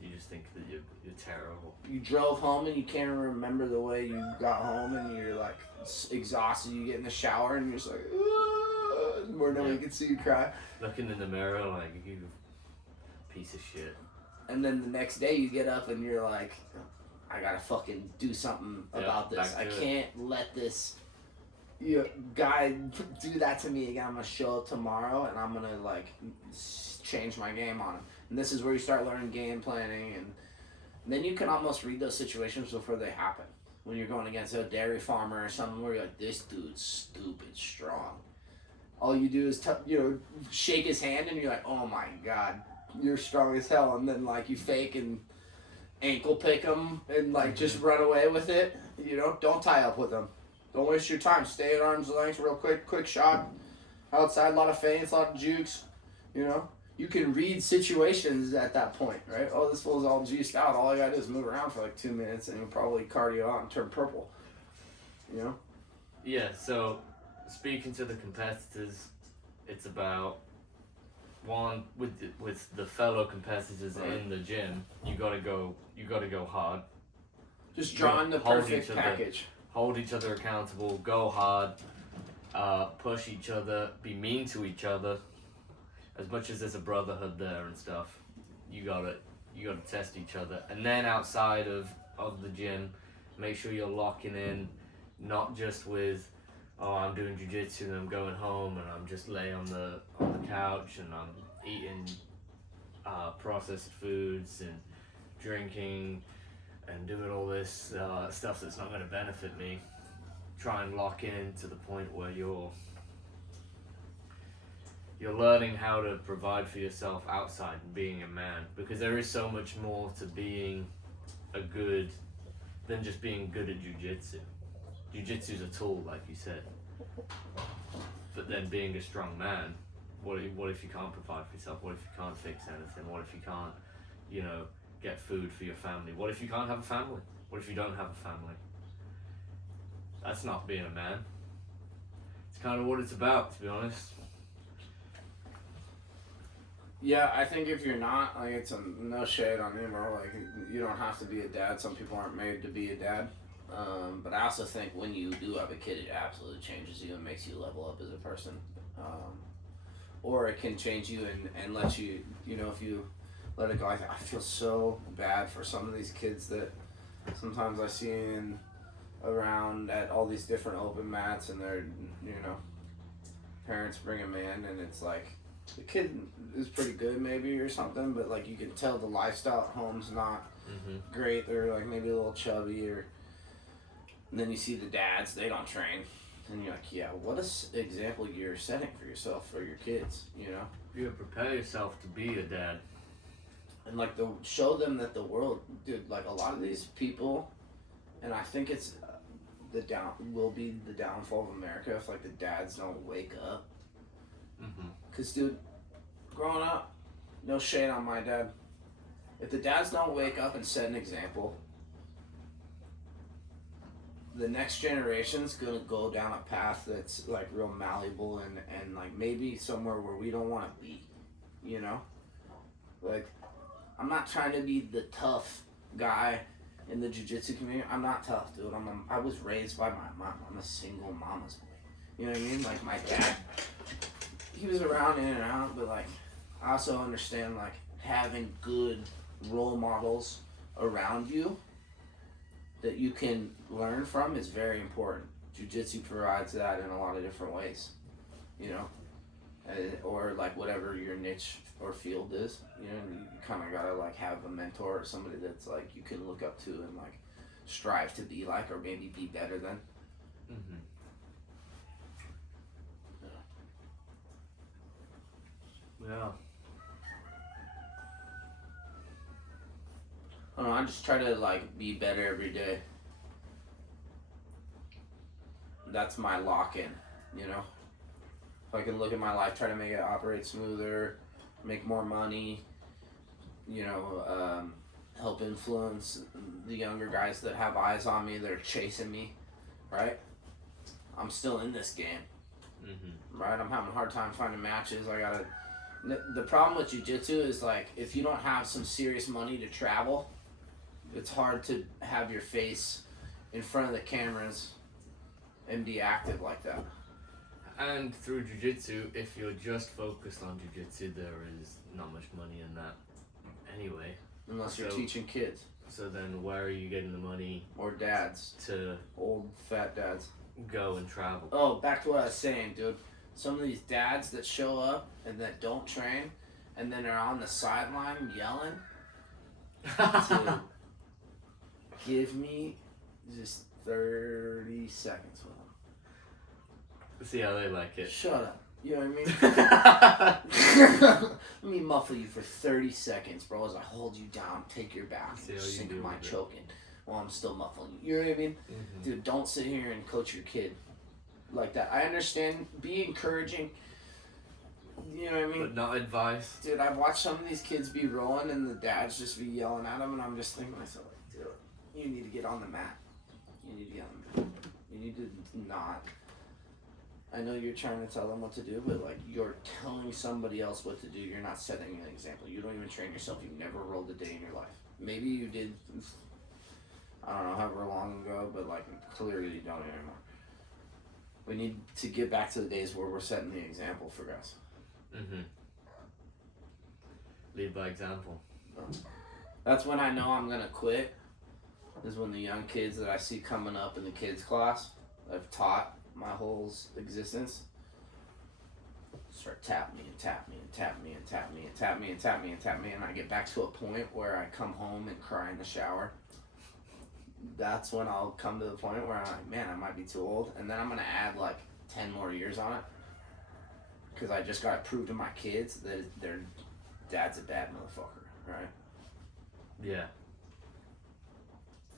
You just think that you're terrible. You drove home and you can't even remember the way you got home, and you're like exhausted. You get in the shower and you're just like, where nobody can see you cry. Looking in the mirror like, you piece of shit. And then the next day you get up and you're like, I gotta fucking do something about this. I can't let this guy do that to me again. I'm gonna show up tomorrow and I'm gonna like change my game on him. And this is where you start learning game planning, and then you can almost read those situations before they happen. When you're going against a dairy farmer or something where you're like, this dude's stupid strong. All you do is shake his hand and you're like, oh my god, you're strong as hell. And then like you fake and ankle pick him and like just run away with it. Don't tie up with him. Don't waste your time. Stay at arm's length, real quick shot. Outside, a lot of feints, a lot of jukes. You can read situations at that point, right? Oh, this fool's all juiced out. All I gotta do is move around for like 2 minutes and he'll probably cardio out and turn purple. Yeah, so speaking to the competitors, it's about one with the fellow competitors in the gym, you gotta go hard. Just drawing the perfect package. Hold each other accountable, go hard, push each other, be mean to each other. As much as there's a brotherhood there and stuff, you gotta test each other. And then outside of the gym, make sure you're locking in, not just with, oh, I'm doing jiu-jitsu and I'm going home and I'm just laying on the couch and I'm eating processed foods and drinking and doing all this stuff that's not going to benefit me. Try and lock in to the point where you're learning how to provide for yourself outside and being a man, because there is so much more to being than just being good at jiu-jitsu. Jiu-jitsu is a tool, like you said, but then being a strong man, what if you can't provide for yourself? What if you can't fix anything? What if you can't, get food for your family? What if you can't have a family? What if you don't have a family? That's not being a man. It's kind of what it's about, to be honest. Yeah, I think if you're not, like, it's no shade on you, bro. Like, you don't have to be a dad. Some people aren't made to be a dad. But I also think when you do have a kid, it absolutely changes you and makes you level up as a person. Or it can change you and let you, if you let it go. I feel so bad for some of these kids that sometimes I see around at all these different open mats, and their, parents bring them in, and it's like, the kid is pretty good maybe or something, but like you can tell the lifestyle at home's not great. They're like maybe a little chubby, and then you see the dads, they don't train, and you're like, yeah, what a example you're setting for yourself, for your kids, You prepare yourself to be a dad. And like show them that the world, dude, like a lot of these people, and I think it's will be the downfall of America if like the dads don't wake up. Cause dude, growing up, no shade on my dad, if the dads don't wake up and set an example, the next generation's gonna go down a path that's like real malleable and like maybe somewhere where we don't want to be, like, I'm not trying to be the tough guy in the jiu-jitsu community. I'm not tough, dude. I was raised by my mom. I'm a single mama's boy. You know what I mean? Like, my dad, he was around in and out, but like, I also understand like having good role models around you that you can learn from is very important. Jiu-jitsu provides that in a lot of different ways, or like whatever your niche or field is, you kind of gotta like have a mentor or somebody that's like you can look up to and like strive to be like, or maybe be better than. Yeah. I don't know, I just try to like be better every day. That's my lock-in, If I can look at my life, try to make it operate smoother, make more money, help influence the younger guys that have eyes on me, that are chasing me, right? I'm still in this game, right? I'm having a hard time finding matches. The problem with jiu-jitsu is like, if you don't have some serious money to travel, it's hard to have your face in front of the cameras and be active like that. And through jiu-jitsu, if you're just focused on jiu-jitsu, there is not much money in that anyway. Unless you're teaching kids. So then where are you getting the money? Or dads. To old fat dads. Go and travel. Oh, back to what I was saying, dude. Some of these dads that show up and that don't train and then are on the sideline yelling. Dude, give me just 30 seconds with them. See how they like it. Shut up. You know what I mean? Let me muffle you for 30 seconds, bro, as I hold you down, take your back, and sink my choke in while I'm still muffling you. You know what I mean? Dude, don't sit here and coach your kid like that. I understand. Be encouraging. You know what I mean? But not advice. Dude, I've watched some of these kids be rolling and the dads just be yelling at them, and I'm just thinking to myself, like, dude, you need to get on the mat. You need to get on the mat. You need to not I know you're trying to tell them what to do, but like you're telling somebody else what to do. You're not setting an example. You don't even train yourself. You never rolled a day in your life. Maybe you did. I don't know, however long ago, but like clearly you don't anymore. We need to get back to the days where we're setting the example for guys. Lead by example. That's when I know I'm gonna quit. Is when the young kids that I see coming up in the kids class, I've taught my whole existence, start tapping me and tap me and tap me and tap me and tap me and tap me and tap me, and I get back to a point where I come home and cry in the shower. That's when I'll come to the point where I'm like, man, I might be too old, and then I'm gonna add like 10 more years on it, because I just gotta prove to my kids that their dad's a bad motherfucker, right? Yeah.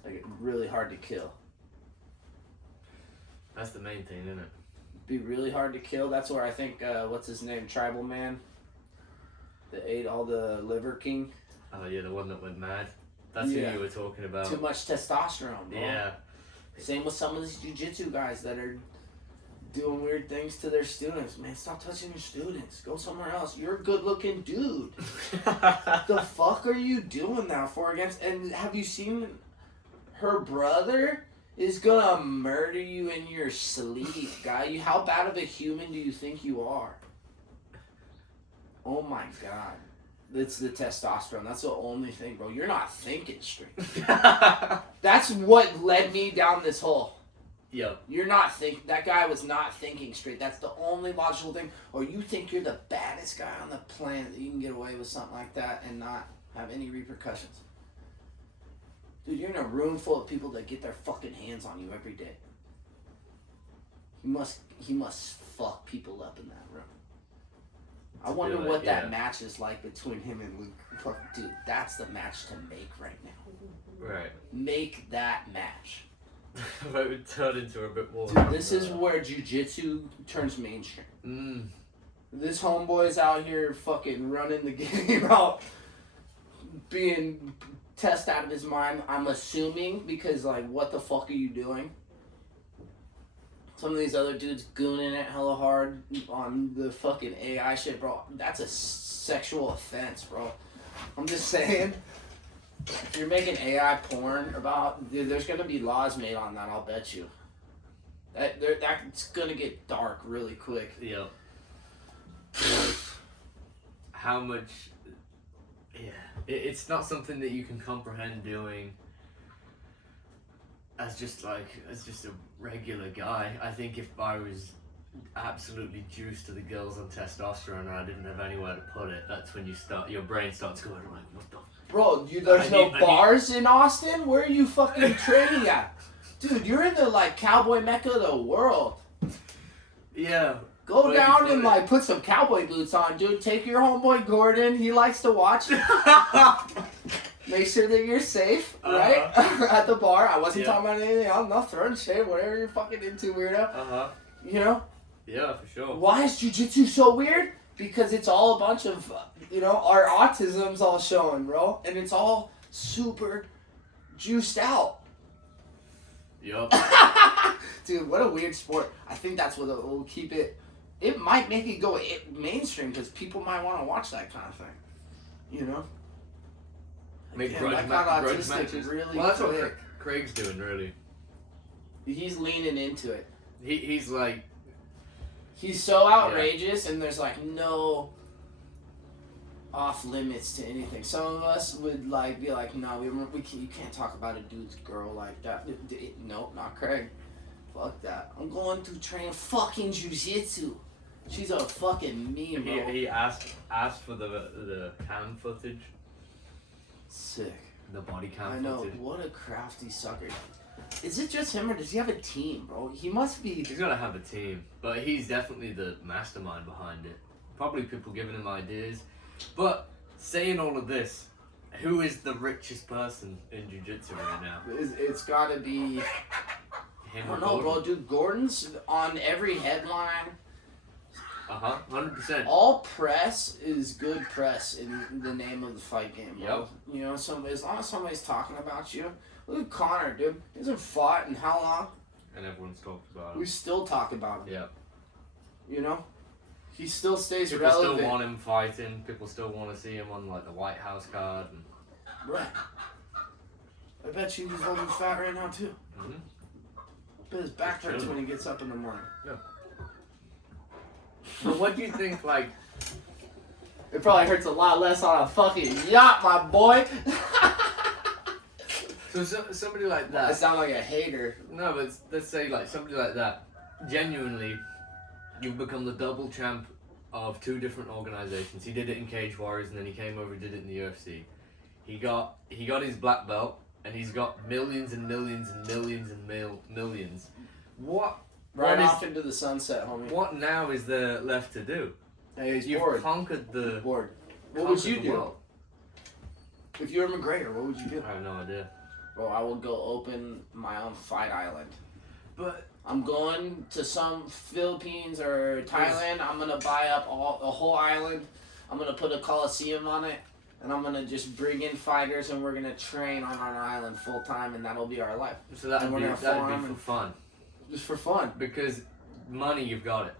Like, really hard to kill. That's the main thing, isn't it? Be really hard to kill. That's where I think, what's his name, Tribal Man, that ate all the Liver King. Oh yeah, the one that went mad. That's who you were talking about. Too much testosterone, bro. Yeah. Same with some of these jiu-jitsu guys that are doing weird things to their students. Man, stop touching your students. Go somewhere else. You're a good-looking dude. The fuck are you doing that for? And have you seen her brother is gonna murder you in your sleep, guy? How bad of a human do you think you are? Oh my god. It's the testosterone. That's the only thing, bro. You're not thinking straight. That's what led me down this hole. Yep. That guy was not thinking straight. That's the only logical thing. Or you think you're the baddest guy on the planet that you can get away with something like that and not have any repercussions. Dude, you're in a room full of people that get their fucking hands on you every day. He must fuck people up in that room. I wonder what that match is like between him and Luke. Dude, that's the match to make right now. Right. Make that match. It would turn into a bit more. Dude, this is where jiu-jitsu turns mainstream. This homeboy's out here fucking running the game out, being tested out of his mind, I'm assuming, because like, what the fuck are you doing? Some of these other dudes gooning it hella hard on the fucking AI shit, bro. That's a sexual offense, bro. I'm just saying. If you're making AI porn about, dude, there's gonna be laws made on that. I'll bet you. That's gonna get dark really quick. Yep. How much? Yeah, it's not something that you can comprehend doing as just a regular guy. I think if I was absolutely juiced to the girls on testosterone and I didn't have anywhere to put it, that's when your brain starts going like, what the. Bro, there's no bars in Austin? Where are you fucking training at? Dude, you're in the, like, cowboy mecca of the world. Yeah. Go down and, like, put some cowboy boots on, dude. Take your homeboy Gordon. He likes to watch. Make sure that you're safe, right? At the bar. I wasn't talking about anything else. I'm not throwing shade. Whatever you're fucking into, weirdo. You know? Yeah, for sure. Why is jiu-jitsu so weird? Because it's all a bunch of, our autism's all showing, bro. And it's all super juiced out. Yup. Dude, what a weird sport. I think that's what will keep it. It might make it go mainstream because people might want to watch that kind of thing. You know? Make grudge matches. Really well, that's what Craig's doing, really. He's leaning into it. He's like... He's so outrageous, and there's like no off limits to anything. Some of us would like be like, no, you can't talk about a dude's girl like that. Nope, not Craig. Fuck that. I'm going to train fucking jiu-jitsu. She's a fucking meme, bro. He asked for the cam footage. Sick. The body cam I know. footage. What a crafty sucker. Is it just him or does he have a team, bro? He must be. He's gotta have a team, but he's definitely the mastermind behind it. Probably people giving him ideas. But saying all of this, who is the richest person in jiu-jitsu right now? It's gotta be. Him I don't know, bro. Dude, Gordon's on every headline. 100%. All press is good press in the name of the fight game, bro. Yep. You know, as long as somebody's talking about you. Look at Connor, dude. He hasn't fought in how long? And everyone's talked about We him. still talk about him. Yep. You know, he still stays People relevant. still want him fighting. People still want to see him on like the White House card. And... Right. I bet you he's holding fat right now too. Mm-hmm. But his back hurts when he gets up in the morning. Yeah. But what do you think? Like, it probably hurts a lot less on a fucking yacht, my boy. so somebody like that. I sound like a hater. No, but let's say like somebody like that. Genuinely, you've become the double champ of 2 different organizations. He did it in Cage Warriors, and then he came over and did it in the UFC. He got his black belt, and he's got millions and millions and millions and millions. What? Right what off into the sunset, homie. What now is there left to do? Hey, he's You've bored. conquered the. Bored. What would you the do? world. If you were McGregor, what would you do? I have no idea. Well, I will go open my own fight island. But I'm going to some Philippines or Thailand. I'm gonna buy up the whole island. I'm gonna put a coliseum on it, and I'm gonna just bring in fighters, and we're gonna train on our island full time, and that'll be our life. So that'd be for fun. Just for fun. Because money, you've got it.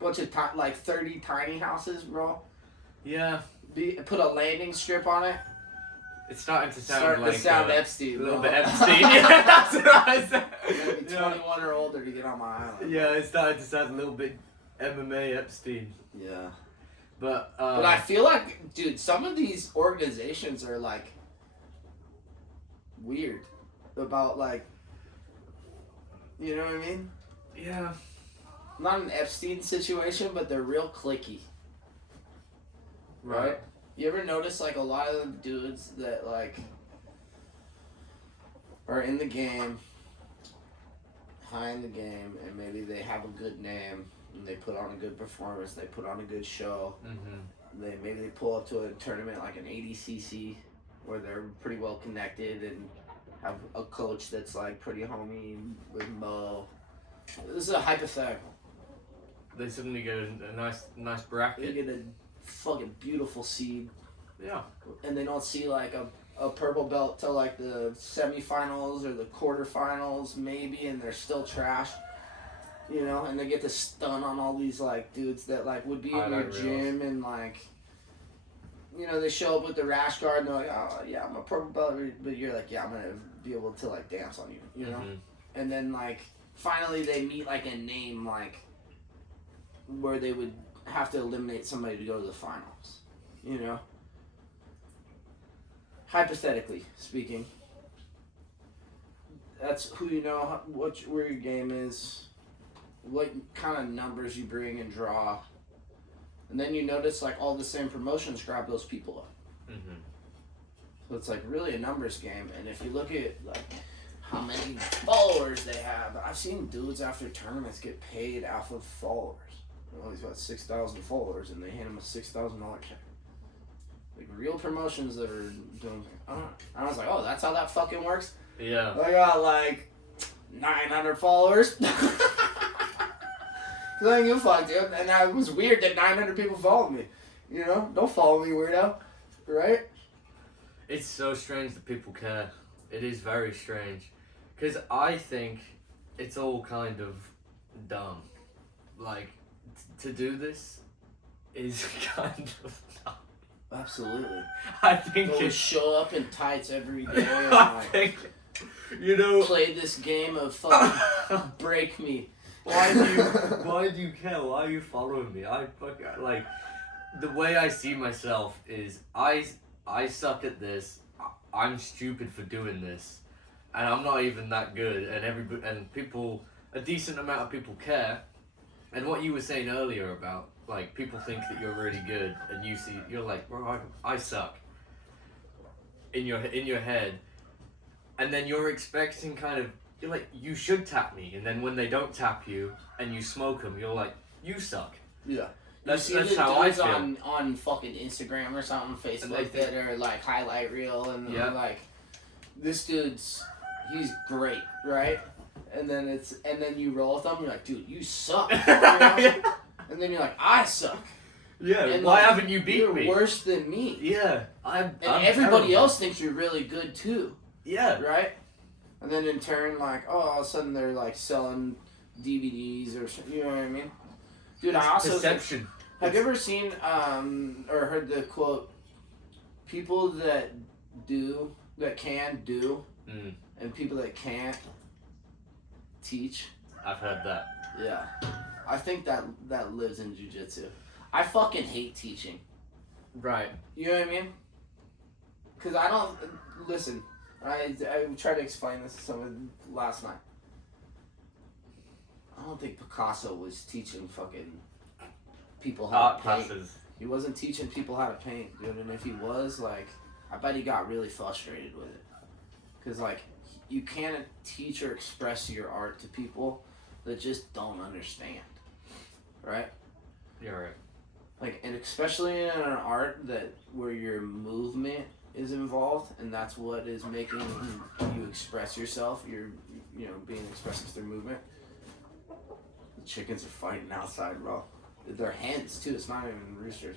Bunch of like 30 tiny houses, bro. Yeah. Put a landing strip on it. It's starting to sound like Epstein. A little bit Epstein. Yeah, that's what I said. You gotta be 21 or older to get on my island. Yeah, it's starting to sound a little bit MMA Epstein. Yeah. But I feel like, dude, some of these organizations are like weird about like, you know what I mean? Yeah. Not an Epstein situation, but they're real cliquey. Right? You ever notice like a lot of the dudes that like are in the game, high in the game, and maybe they have a good name and they put on a good performance, they put on a good show. Mm-hmm. Maybe they pull up to a tournament like an ADCC where they're pretty well connected and have a coach that's like pretty homey with Mo. This is a hypothetical. They suddenly get a nice bracket. They get a fucking beautiful seed. Yeah. And they don't see like a purple belt till like the semifinals or the quarterfinals maybe, and they're still trash. You know, and they get to stun on all these like dudes that like would be in your gym and like, you know, they show up with the rash guard and they're like, oh yeah, I'm a purple belt, but you're like, yeah, I'm gonna be able to like dance on you, you know. Mm-hmm. And then like finally they meet like a name like where they would have to eliminate somebody to go to the finals, you know. Hypothetically speaking, that's who you know, where your game is, what kind of numbers you bring and draw, and then you notice like all the same promotions grab those people up. Mm-hmm. So it's like really a numbers game, and if you look at like how many followers they have, I've seen dudes after tournaments get paid off of followers. Well, he's got 6,000 followers, and they hand him a $6,000 check. Like real promotions that are doing. I was like, oh, that's how that fucking works. Yeah. I got like 900 followers. Cause I didn't give a fuck, dude. And it was weird that 900 people followed me. You know, don't follow me, weirdo. Right? It's so strange that people care. It is very strange, cause I think it's all kind of dumb. Like to do this is kind of dumb. Absolutely. I think Go it's show up in tights every day and I like think, you know, play this game of fucking break me. Why do you care? Why are you following me? I fucking like the way I see myself is I suck at this. I'm stupid for doing this, and I'm not even that good. And people, a decent amount of people care. And what you were saying earlier about like people think that you're really good, and you're like, bro, I suck. In your head, and then you're expecting kind of. You're like, you should tap me, and then when they don't tap you and you smoke them, you're like, you suck. Yeah. That's the how I dudes feel. on fucking Instagram or something, Facebook that are like highlight reel and they're like, this dude's, he's great, right? And then you roll with them, you're like, dude, you suck. You know? And then you're like, I suck. Yeah. And why like, haven't you beat me? You're worse than me. Yeah. I'm everybody terrible. else thinks you're really good too. Yeah. Right? And then in turn, like, oh, all of a sudden they're like selling DVDs or, you know what I mean? Dude, I also perception. Have you ever seen or heard the quote? People that can do, and people that can't teach. I've heard that. Yeah, I think that lives in jiu-jitsu. I fucking hate teaching. Right. You know what I mean? Because I don't listen. I tried to explain this to someone last night. I don't think Picasso was teaching fucking people how Art to paint. classes. He wasn't teaching people how to paint, dude. And if he was, like, I bet he got really frustrated with it. Because, like, you can't teach or express your art to people that just don't understand. Right? You're right. Like, and especially in an art where your movement is involved, and that's what is making you express yourself. You're, being expressive through movement. The chickens are fighting outside, bro. They're hens too. It's not even roosters.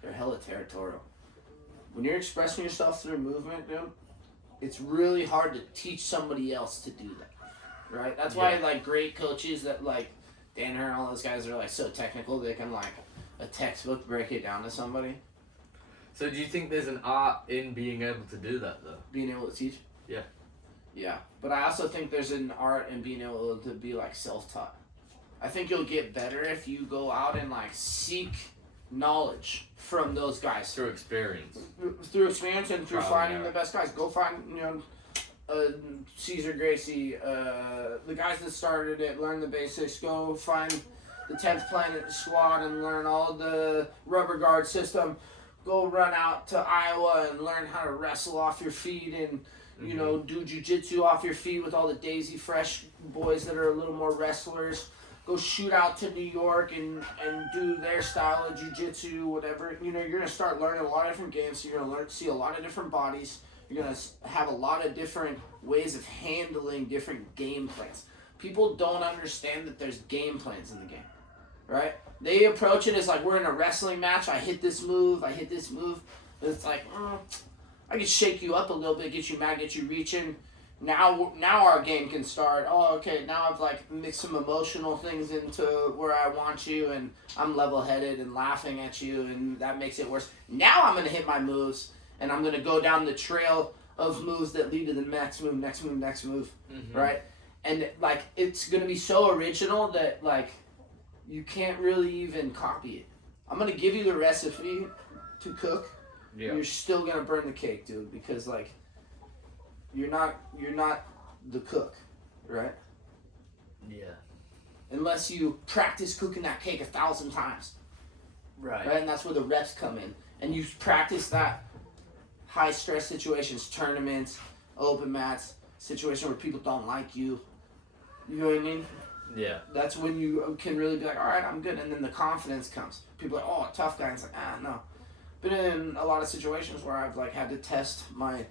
They're hella territorial. When you're expressing yourself through movement, dude, it's really hard to teach somebody else to do that. Right? That's why like great coaches that like Danaher and all those guys are like so technical they can like a textbook break it down to somebody. So do you think there's an art in being able to do that though? Being able to teach? Yeah. Yeah. But I also think there's an art in being able to be like self-taught. I think you'll get better if you go out and like seek knowledge from those guys. Through experience. Through experience and through finding the best guys. Go find, Caesar Gracie, the guys that started it, learn the basics. Go find the 10th Planet Squad and learn all the rubber guard system. Go run out to Iowa and learn how to wrestle off your feet and, do jiu-jitsu off your feet with all the Daisy Fresh boys that are a little more wrestlers. Go shoot out to New York and do their style of jiu-jitsu, whatever. You're going to start learning a lot of different games. So you're going to see a lot of different bodies. You're going to have a lot of different ways of handling different game plans. People don't understand that there's game plans in the game, right? They approach it as like, we're in a wrestling match. I hit this move. But it's like, I can shake you up a little bit, get you mad, get you reaching. Now our game can start. Oh, okay, now I've like mixed some emotional things into where I want you, and I'm level-headed and laughing at you, and that makes it worse. Now I'm going to hit my moves, and I'm going to go down the trail of moves that lead to the next move, right? And like it's going to be so original that like you can't really even copy it. I'm going to give you the recipe to cook. Yeah. You're still going to burn the cake, dude, because like you're not the cook, right? Yeah. Unless you practice cooking that cake 1,000 times. Right. And that's where the reps come in. And you practice that high stress situations, tournaments, open mats, situation where people don't like you. You know what I mean? Yeah. That's when you can really be like, all right, I'm good. And then the confidence comes. People are like, oh, tough guy. And it's like, no. Been in a lot of situations where I've like had to test my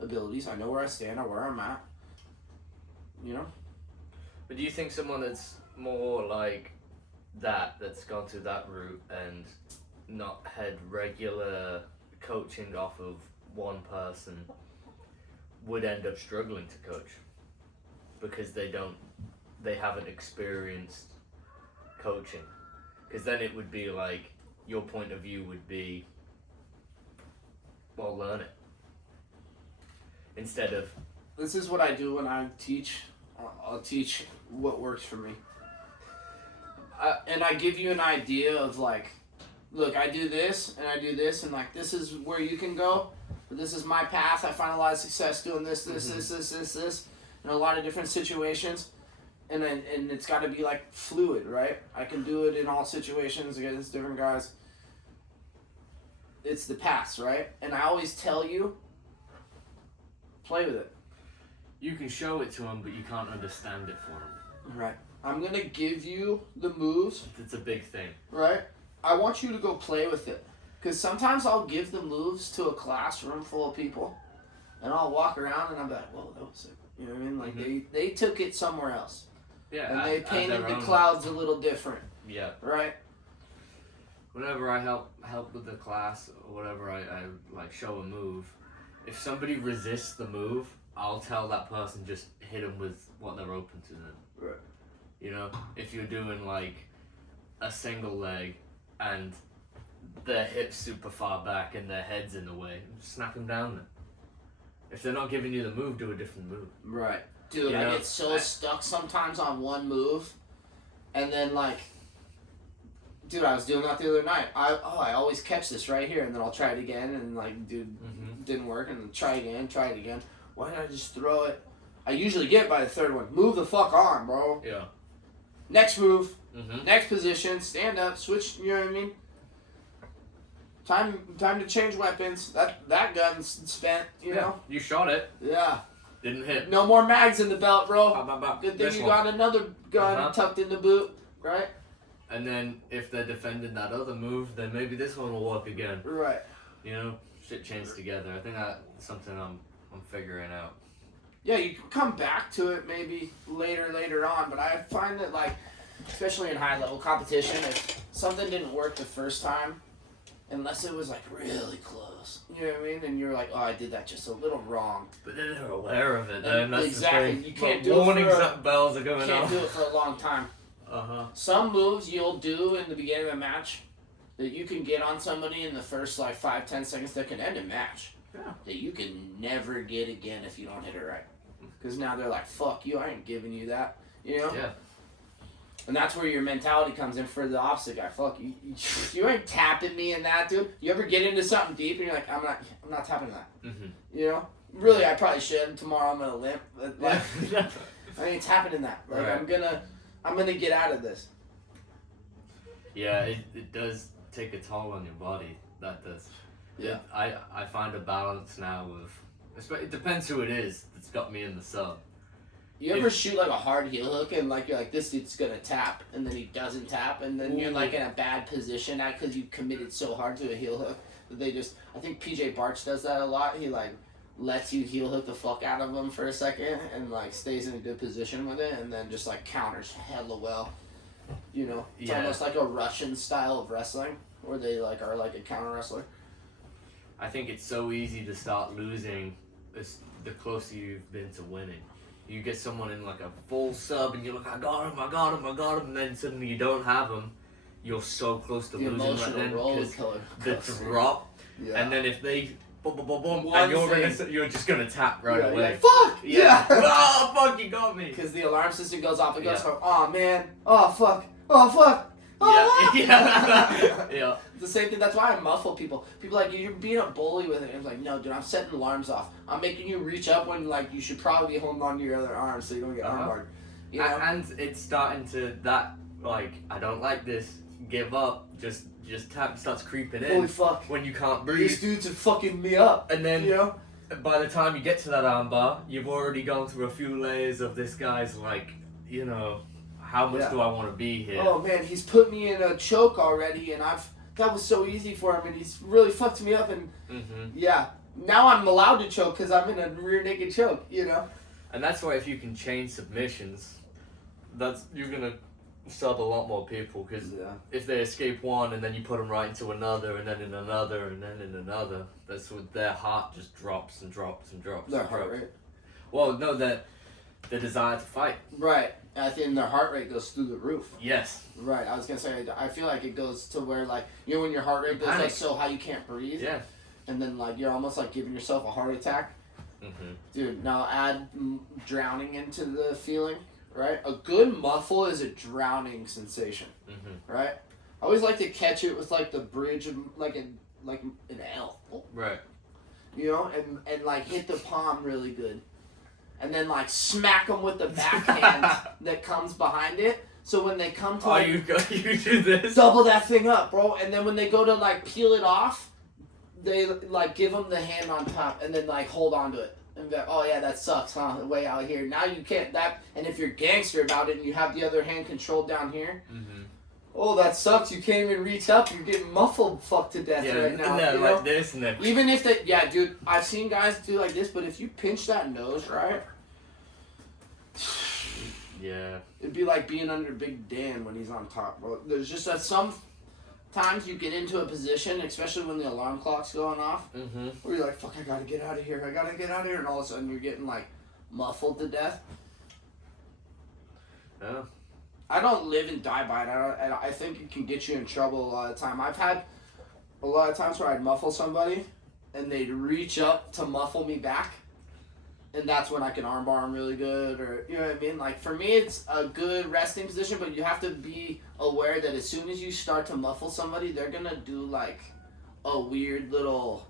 abilities. I know where I stand, I know where I'm at. But do you think someone that's more like that's gone through that route and not had regular coaching off of one person would end up struggling to coach because they haven't experienced coaching? Because then it would be like your point of view would be, well, learn it. Instead of... This is what I do when I teach. I'll teach what works for me. And I give you an idea of like, look, I do this, and like, this is where you can go. But this is my path. I find a lot of success doing this, in a lot of different situations. And it's got to be like fluid, right? I can do it in all situations against different guys. It's the paths, right? And I always tell you, play with it. You can show it to them, but you can't understand it for them. Right. I'm going to give you the moves. It's a big thing. Right? I want you to go play with it. Because sometimes I'll give the moves to a classroom full of people, and I'll walk around and I'll be like, whoa, that was sick. You know what I mean? Like, they took it somewhere else. Yeah. And they painted the clouds a little different. Yeah. Right? Whenever I help with the class, or whatever, I like show a move. If somebody resists the move, I'll tell that person just hit them with what they're open to then. Right. You know, if you're doing like a single leg and their hips super far back and their head's in the way, snap them down then. If they're not giving you the move, do a different move. Right. Dude, You I know, get so stuck sometimes on one move, and then like, dude, I was doing that the other night. I always catch this right here, and then I'll try it again, and like, dude, didn't work, and then try it again. Why did I just throw it? I usually get by the third one. Move the fuck on, bro. Yeah. Next move, next position, stand up, switch. You know what I mean? Time to change weapons. That gun's spent. You know. You shot it. Yeah. Didn't hit. No more mags in the belt, bro. Good thing This you one. got another gun tucked in the boot, right? And then if they're defending that other move, then maybe this one will work again. Right. You know, shit chains together. I think that's something I'm figuring out. Yeah, you can come back to it maybe later on, but I find that like, especially in high level competition, if something didn't work the first time, unless it was like really close, you know what I mean? And you're like, oh, I did that just a little wrong. But then they're aware of it. Then that's exactly. The thing. You can't do warning it for bells are going you can't off. do it for a long time. Some moves you'll do in the beginning of a match that you can get on somebody in the first like 5-10 seconds that can end a match. Yeah. That you can never get again if you don't hit it right. Because now they're like, fuck you, I ain't giving you that. You know? Yeah. And that's where your mentality comes in for the opposite guy. Fuck you, you ain't tapping me in that, dude. You ever get into something deep and you're like, I'm not tapping that. You know? Really, I probably should. Tomorrow I'm gonna limp. But like, I ain't tapping in that. Like, right. I'm gonna get out of this. Yeah, it does take a toll on your body. That does. Yeah. I find a balance now with. It depends who it is that's got me in the sub. You ever shoot like a hard heel hook and like you're like, this dude's gonna tap, and then he doesn't tap, and then you're like in a bad position because you committed so hard to a heel hook that they just. I think PJ Barch does that a lot. He like lets you heel hook the fuck out of him for a second and like stays in a good position with it, and then just like counters hella well. You know, it's almost like a Russian style of wrestling where they like are like a counter wrestler. I think it's so easy to start losing the closer you've been to winning. You get someone in like a full sub and you're like, I got him, and then suddenly you don't have him. You're so close to losing right then because the drop. Yeah. And then if they boom, and you're just gonna tap right away. Like, fuck! Yeah! Oh, fuck, you got me! Because the alarm system goes off, it goes from, oh man, oh fuck, oh fuck! Oh, yeah. It's the same thing. That's why I muffle people. People are like, you're being a bully with it. And it's like, no, dude, I'm setting alarms off. I'm making you reach up when like you should probably be holding on to your other arm so you don't get armbarred. You know? And it's starting to like I don't like this. Give up. Just tap starts creeping in. Holy fuck! When you can't breathe. These dudes are fucking me up. And then you know, by the time you get to that armbar, you've already gone through a few layers of this guy's like, you know. How much do I want to be here? Oh man, he's put me in a choke already, and that was so easy for him, and he's really fucked me up, and now I'm allowed to choke because I'm in a rear naked choke, you know. And that's why if you can chain submissions, you're gonna sub a lot more people because if they escape one and then you put them right into another and then in another and then in another, that's when their heart just drops and drops and drops. Their heart rate. Well, no, the desire to fight. Right. I think their heart rate goes through the roof. Yes. Right. I was gonna say I feel like it goes to where like when your heart rate goes like so high you can't breathe. Yeah. And then like you're almost like giving yourself a heart attack. Dude, now add drowning into the feeling. Right. A good muffle is a drowning sensation. Right. I always like to catch it with like the bridge of like an L. Right. You know, and like hit the palm really good. And then like smack them with the backhand that comes behind it. So when they come to like, you do this. Double that thing up, bro. And then when they go to like peel it off, they like give them the hand on top and then like hold on to it. And be like, oh yeah, that sucks, huh? Way out here. Now you can't that. And if you're gangster about it and you have the other hand controlled down here, oh that sucks. You can't even reach up. You're getting muffled, fucked to death right now. Yeah, you like know? this and then. Even if they, dude, I've seen guys do like this, but if you pinch that nose right. Yeah. It'd be like being under Big Dan when he's on top, bro. There's just that sometimes you get into a position, especially when the alarm clock's going off, where you're like, fuck, I gotta get out of here, and all of a sudden you're getting like muffled to death. Yeah. I don't live and die by it. I think it can get you in trouble a lot of the time. I've had a lot of times where I'd muffle somebody, and they'd reach up to muffle me back, and that's when I can armbar them really good, or you know what I mean. Like for me, it's a good resting position, but you have to be aware that as soon as you start to muffle somebody, they're gonna do like a weird little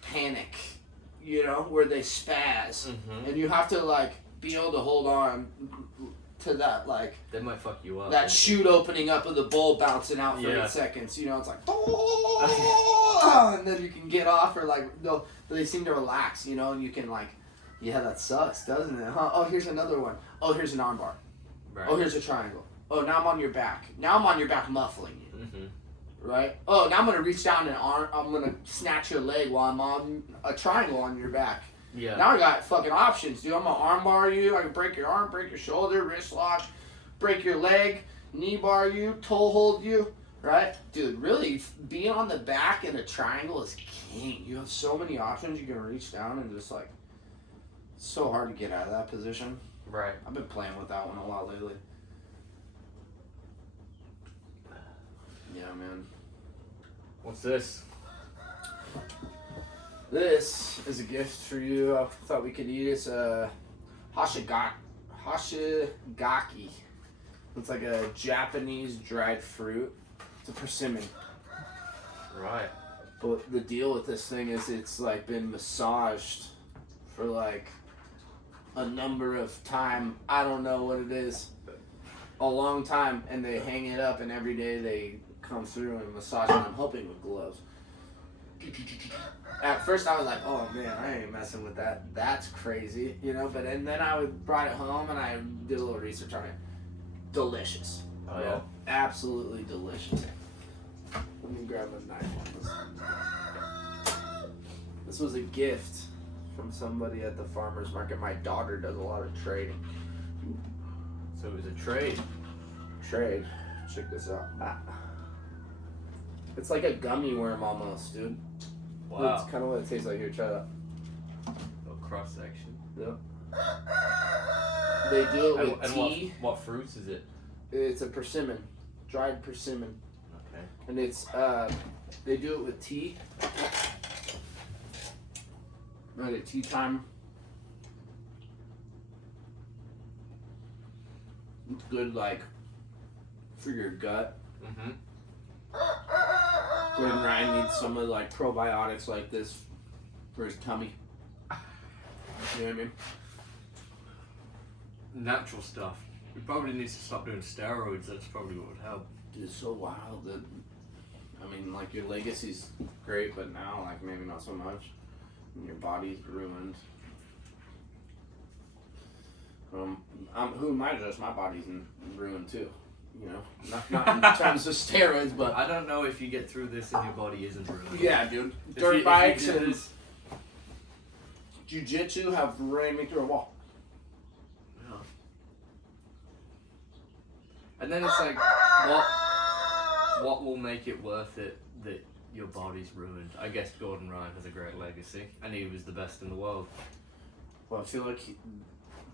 panic, you know, where they spaz, and you have to like be able to hold on to that, like they might fuck you up. that chute opening up of the bowl bouncing out for 8 seconds. You know, it's like, oh, and then you can get off, or like they seem to relax, you know, and you can like, yeah, that sucks, doesn't it? Huh? Oh, here's another one. Oh, here's an armbar. Right. Oh, here's a triangle. Oh, now I'm on your back. Now I'm on your back muffling you. Right? Oh, now I'm gonna reach down and I'm gonna snatch your leg while I'm on a triangle on your back. Yeah. Now I got fucking options, dude. I'm gonna armbar you. I can break your arm, break your shoulder, wrist lock, break your leg, knee bar you, toe hold you. Right? Dude, really, being on the back in a triangle is king. You have so many options. You can reach down and just like, it's so hard to get out of that position. Right. I've been playing with that one a lot lately. Yeah, man. What's this? This is a gift for you. I thought we could eat. It's a hashigaki. It's like a Japanese dried fruit. It's a persimmon. Right. But the deal with this thing is it's like been massaged for like a number of time. I don't know what it is. A long time, and they hang it up, and every day they come through and massage it. I'm hoping with gloves. At first I was like, oh man, I ain't messing with that. That's crazy, you know. But and then I brought it home and I did a little research on it. Delicious. Oh yeah. Absolutely delicious. Let me grab a knife on this. This was a gift from somebody at the farmer's market. My daughter does a lot of trading. So it was a trade. Trade. Check this out. It's like a gummy worm almost, dude. Wow. It's kind of what it tastes like. Here, try that. Little cross section. Yep. They do it with and tea. What fruits is it? It's a persimmon, dried persimmon. Okay. And it's they do it with tea. Right at tea time. It's good, like for your gut. Gordon Ryan needs some of like probiotics like this for his tummy. You know what I mean? Natural stuff. We probably need to stop doing steroids. That's probably what would help. It's so wild that, I mean, like your legacy's great, but now like maybe not so much. And your body's ruined. Who am I to judge? My body's ruined too. You know, not in terms of steroids, but I don't know if you get through this and your body isn't ruined. Yeah, dude. Dirt bikes and jiu-jitsu have ran me through a wall. Yeah. And then it's like, what will make it worth it that your body's ruined? I guess Gordon Ryan has a great legacy, and he was the best in the world. Well, I feel like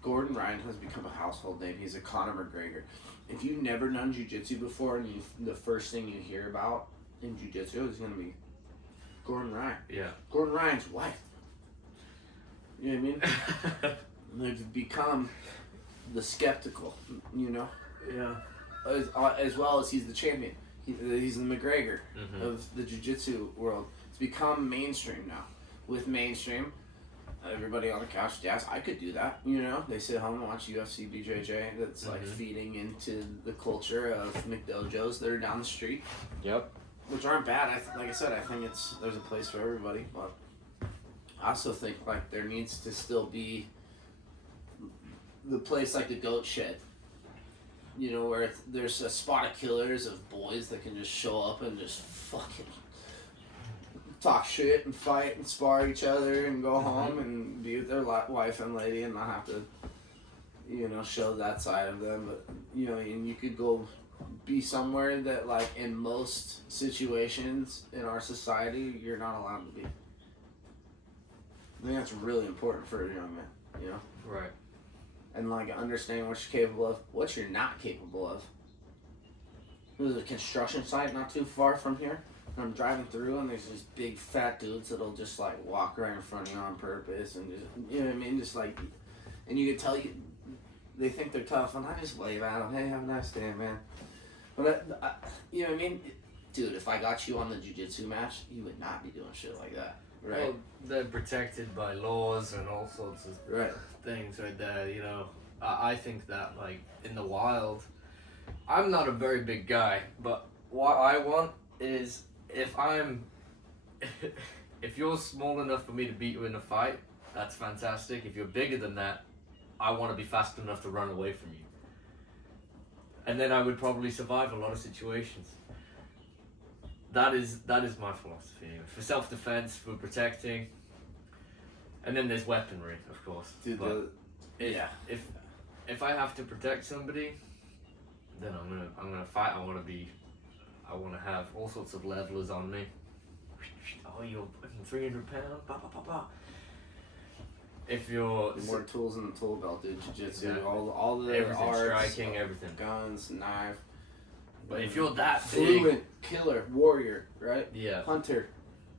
Gordon Ryan has become a household name. He's a Conor McGregor. If you've never done jiu-jitsu before and the first thing you hear about in jiu-jitsu is going to be Gordon Ryan. Yeah. Gordon Ryan's wife. You know what I mean? They've become the skeptical, you know? Yeah. As well as he's the champion. He's the McGregor of the jiu-jitsu world. It's become mainstream now. With mainstream, everybody on the couch, yes, I could do that. You know, they sit home and watch UFC, BJJ. That's like feeding into the culture of McDojos that are down the street. Yep. Which aren't bad. Like I said, I think there's a place for everybody. But I also think like there needs to still be the place like the Goat Shed. You know, where there's a spot of killers of boys that can just show up and just fucking talk shit and fight and spar each other and go home and be with their wife and lady and not have to, you know, show that side of them. But, you know, and you could go be somewhere that, like, in most situations in our society, you're not allowed to be. I think that's really important for a young man, you know? Right. and like understanding what you're capable of, what you're not capable of. There's a construction site not too far from here. And I'm driving through, and there's these big fat dudes that'll just like walk right in front of you on purpose, and just, you know what I mean, just like, and you can tell they think they're tough, and I just wave at them, hey, have a nice day, man. But you know what I mean, dude. If I got you on the jiu-jitsu match, you would not be doing shit like that, right? Well, they're protected by laws and all sorts of things right there. You know, I think that like in the wild, I'm not a very big guy, but what I want is if you're small enough for me to beat you in a fight, that's fantastic. If you're bigger than that, I want to be fast enough to run away from you. And then I would probably survive a lot of situations. That is my philosophy. For self-defense, for protecting, and then there's weaponry, of course. Dude, but if I have to protect somebody, then I'm gonna fight. I want to have all sorts of levelers on me. Oh, you're fucking 300 pounds. Bah, bah, bah, bah. If you're more tools in the tool belt, dude. Jiu-jitsu, yeah. all the everything, arts, striking, everything. guns, knife. But if you're that big, fluent, killer, warrior, right? Yeah. Hunter,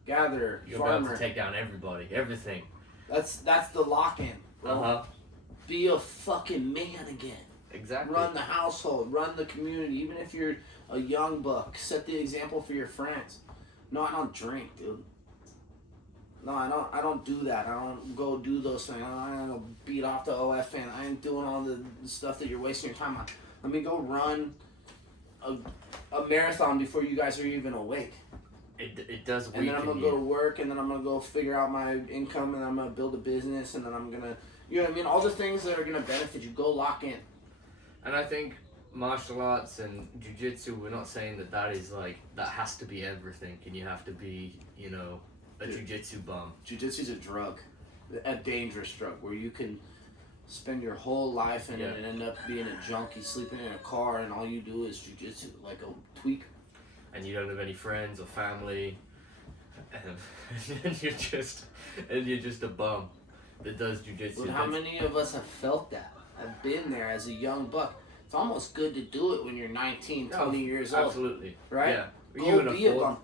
gatherer, you're farmer. about to take down everybody, everything. That's the lock-in. Be a fucking man again. Exactly. Run the household, run the community. Even if you're a young buck, set the example for your friends. No, I don't drink, dude. No, I don't do that. I don't go do those things. I don't go beat off the OF and I ain't doing all the stuff that you're wasting your time on. Let me go run a marathon before you guys are even awake. It does weaken and then I'm going to go to work, and then I'm going to go figure out my income, and I'm going to build a business, and then I'm going to, you know what I mean? All the things that are going to benefit you, go lock in. And I think martial arts and jiu-jitsu, we're not saying that is like, that has to be everything, and you have to be, you know, a jiu-jitsu bum. Jiu-jitsu's a drug, a dangerous drug, where you can spend your whole life in it and end up being a junkie, sleeping in a car, and all you do is jiu-jitsu, like a tweak. And you don't have any friends or family, and you're just a bum that does jiu-jitsu. But how many of us have felt that? I've been there as a young buck. It's almost good to do it when you're 19, 20 years old. Absolutely. Right? Yeah. Go be a bum.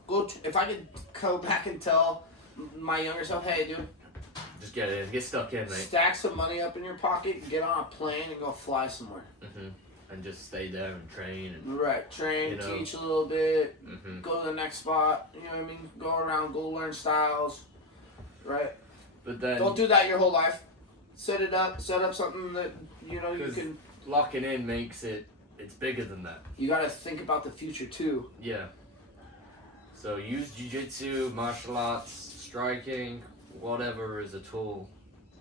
If I could go back and tell my younger self, hey, dude, just get in, get stuck in, mate. Stack some money up in your pocket, get on a plane, and go fly somewhere. Mm-hmm. And just stay there and train. And, train, you know, teach a little bit, go to the next spot, you know what I mean? Go around, go learn styles, right? But then... Don't do that your whole life. Set up something that, you know, you can... Locking in makes it's bigger than that. You gotta think about the future, too. Yeah. So use jiu-jitsu, martial arts, striking, whatever as a tool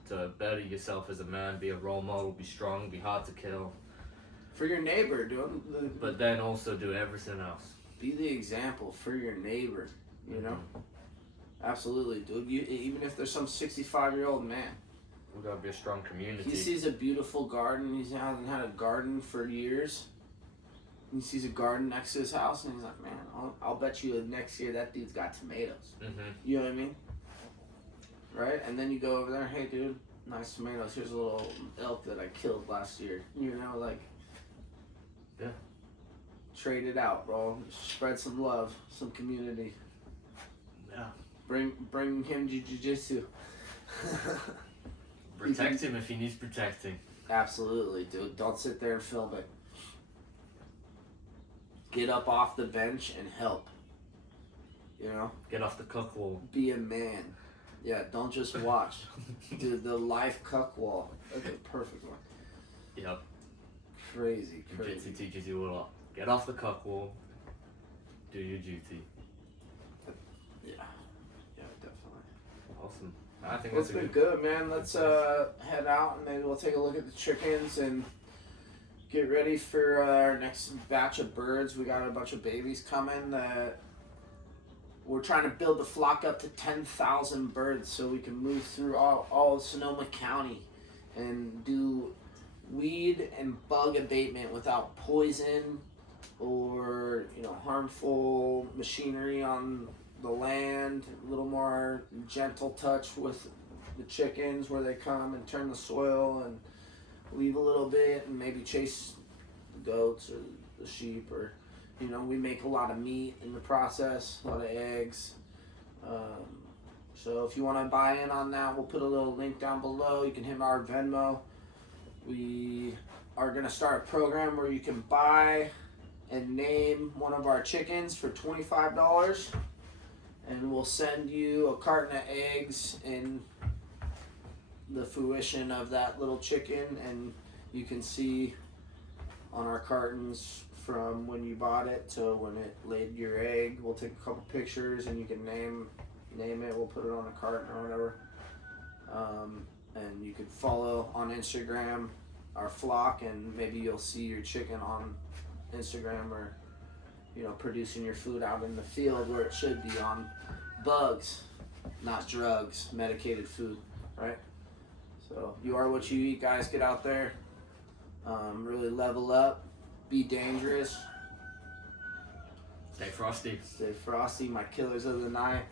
to better yourself as a man, be a role model, be strong, be hard to kill. For your neighbor, dude. But then also do everything else. Be the example for your neighbor, you know? Absolutely, dude. Even if there's some 65-year-old man. We've got to be a strong community. He sees a beautiful garden. He hasn't had a garden for years. He sees a garden next to his house, and he's like, man, I'll bet you next year that dude's got tomatoes. You know what I mean? Right? And then you go over there, hey, dude, nice tomatoes. Here's a little elk that I killed last year. You know, like... Yeah. Trade it out, bro. Spread some love, some community. Yeah. Bring him jiu-jitsu. Protect him if he needs protecting. Absolutely, dude. Don't sit there and film it. Get up off the bench and help. You know? Get off the cuck wall. Be a man. Yeah, don't just watch. Dude, the life cuck wall. That's a perfect one. Yep. Crazy. Jiu-jitsu teaches you a lot. Get off the cuck wall. Do your duty. Yeah, definitely. Awesome. I think It's been good, man. Let's head out and maybe we'll take a look at the chickens and get ready for our next batch of birds. We got a bunch of babies coming that we're trying to build the flock up to 10,000 birds so we can move through all of Sonoma County and do weed and bug abatement without poison or, you know, harmful machinery on the land. A little more gentle touch with the chickens where they come and turn the soil, and leave a little bit and maybe chase the goats or the sheep, or we make a lot of meat in the process, a lot of eggs. So if you want to buy in on that, we'll put a little link down below. You can hit our Venmo. We are going to start a program where you can buy and name one of our chickens for $25, and we'll send you a carton of eggs and the fruition of that little chicken, and you can see on our cartons from when you bought it to when it laid your egg. We'll take a couple pictures and you can name it. We'll put it on a carton or whatever. And you can follow on Instagram our flock, and maybe you'll see your chicken on Instagram, or producing your food out in the field where it should be, on bugs, not drugs, medicated food, right? So you are what you eat, guys. Get out there, really level up, be dangerous, Stay frosty. stay frosty. My killers of the night.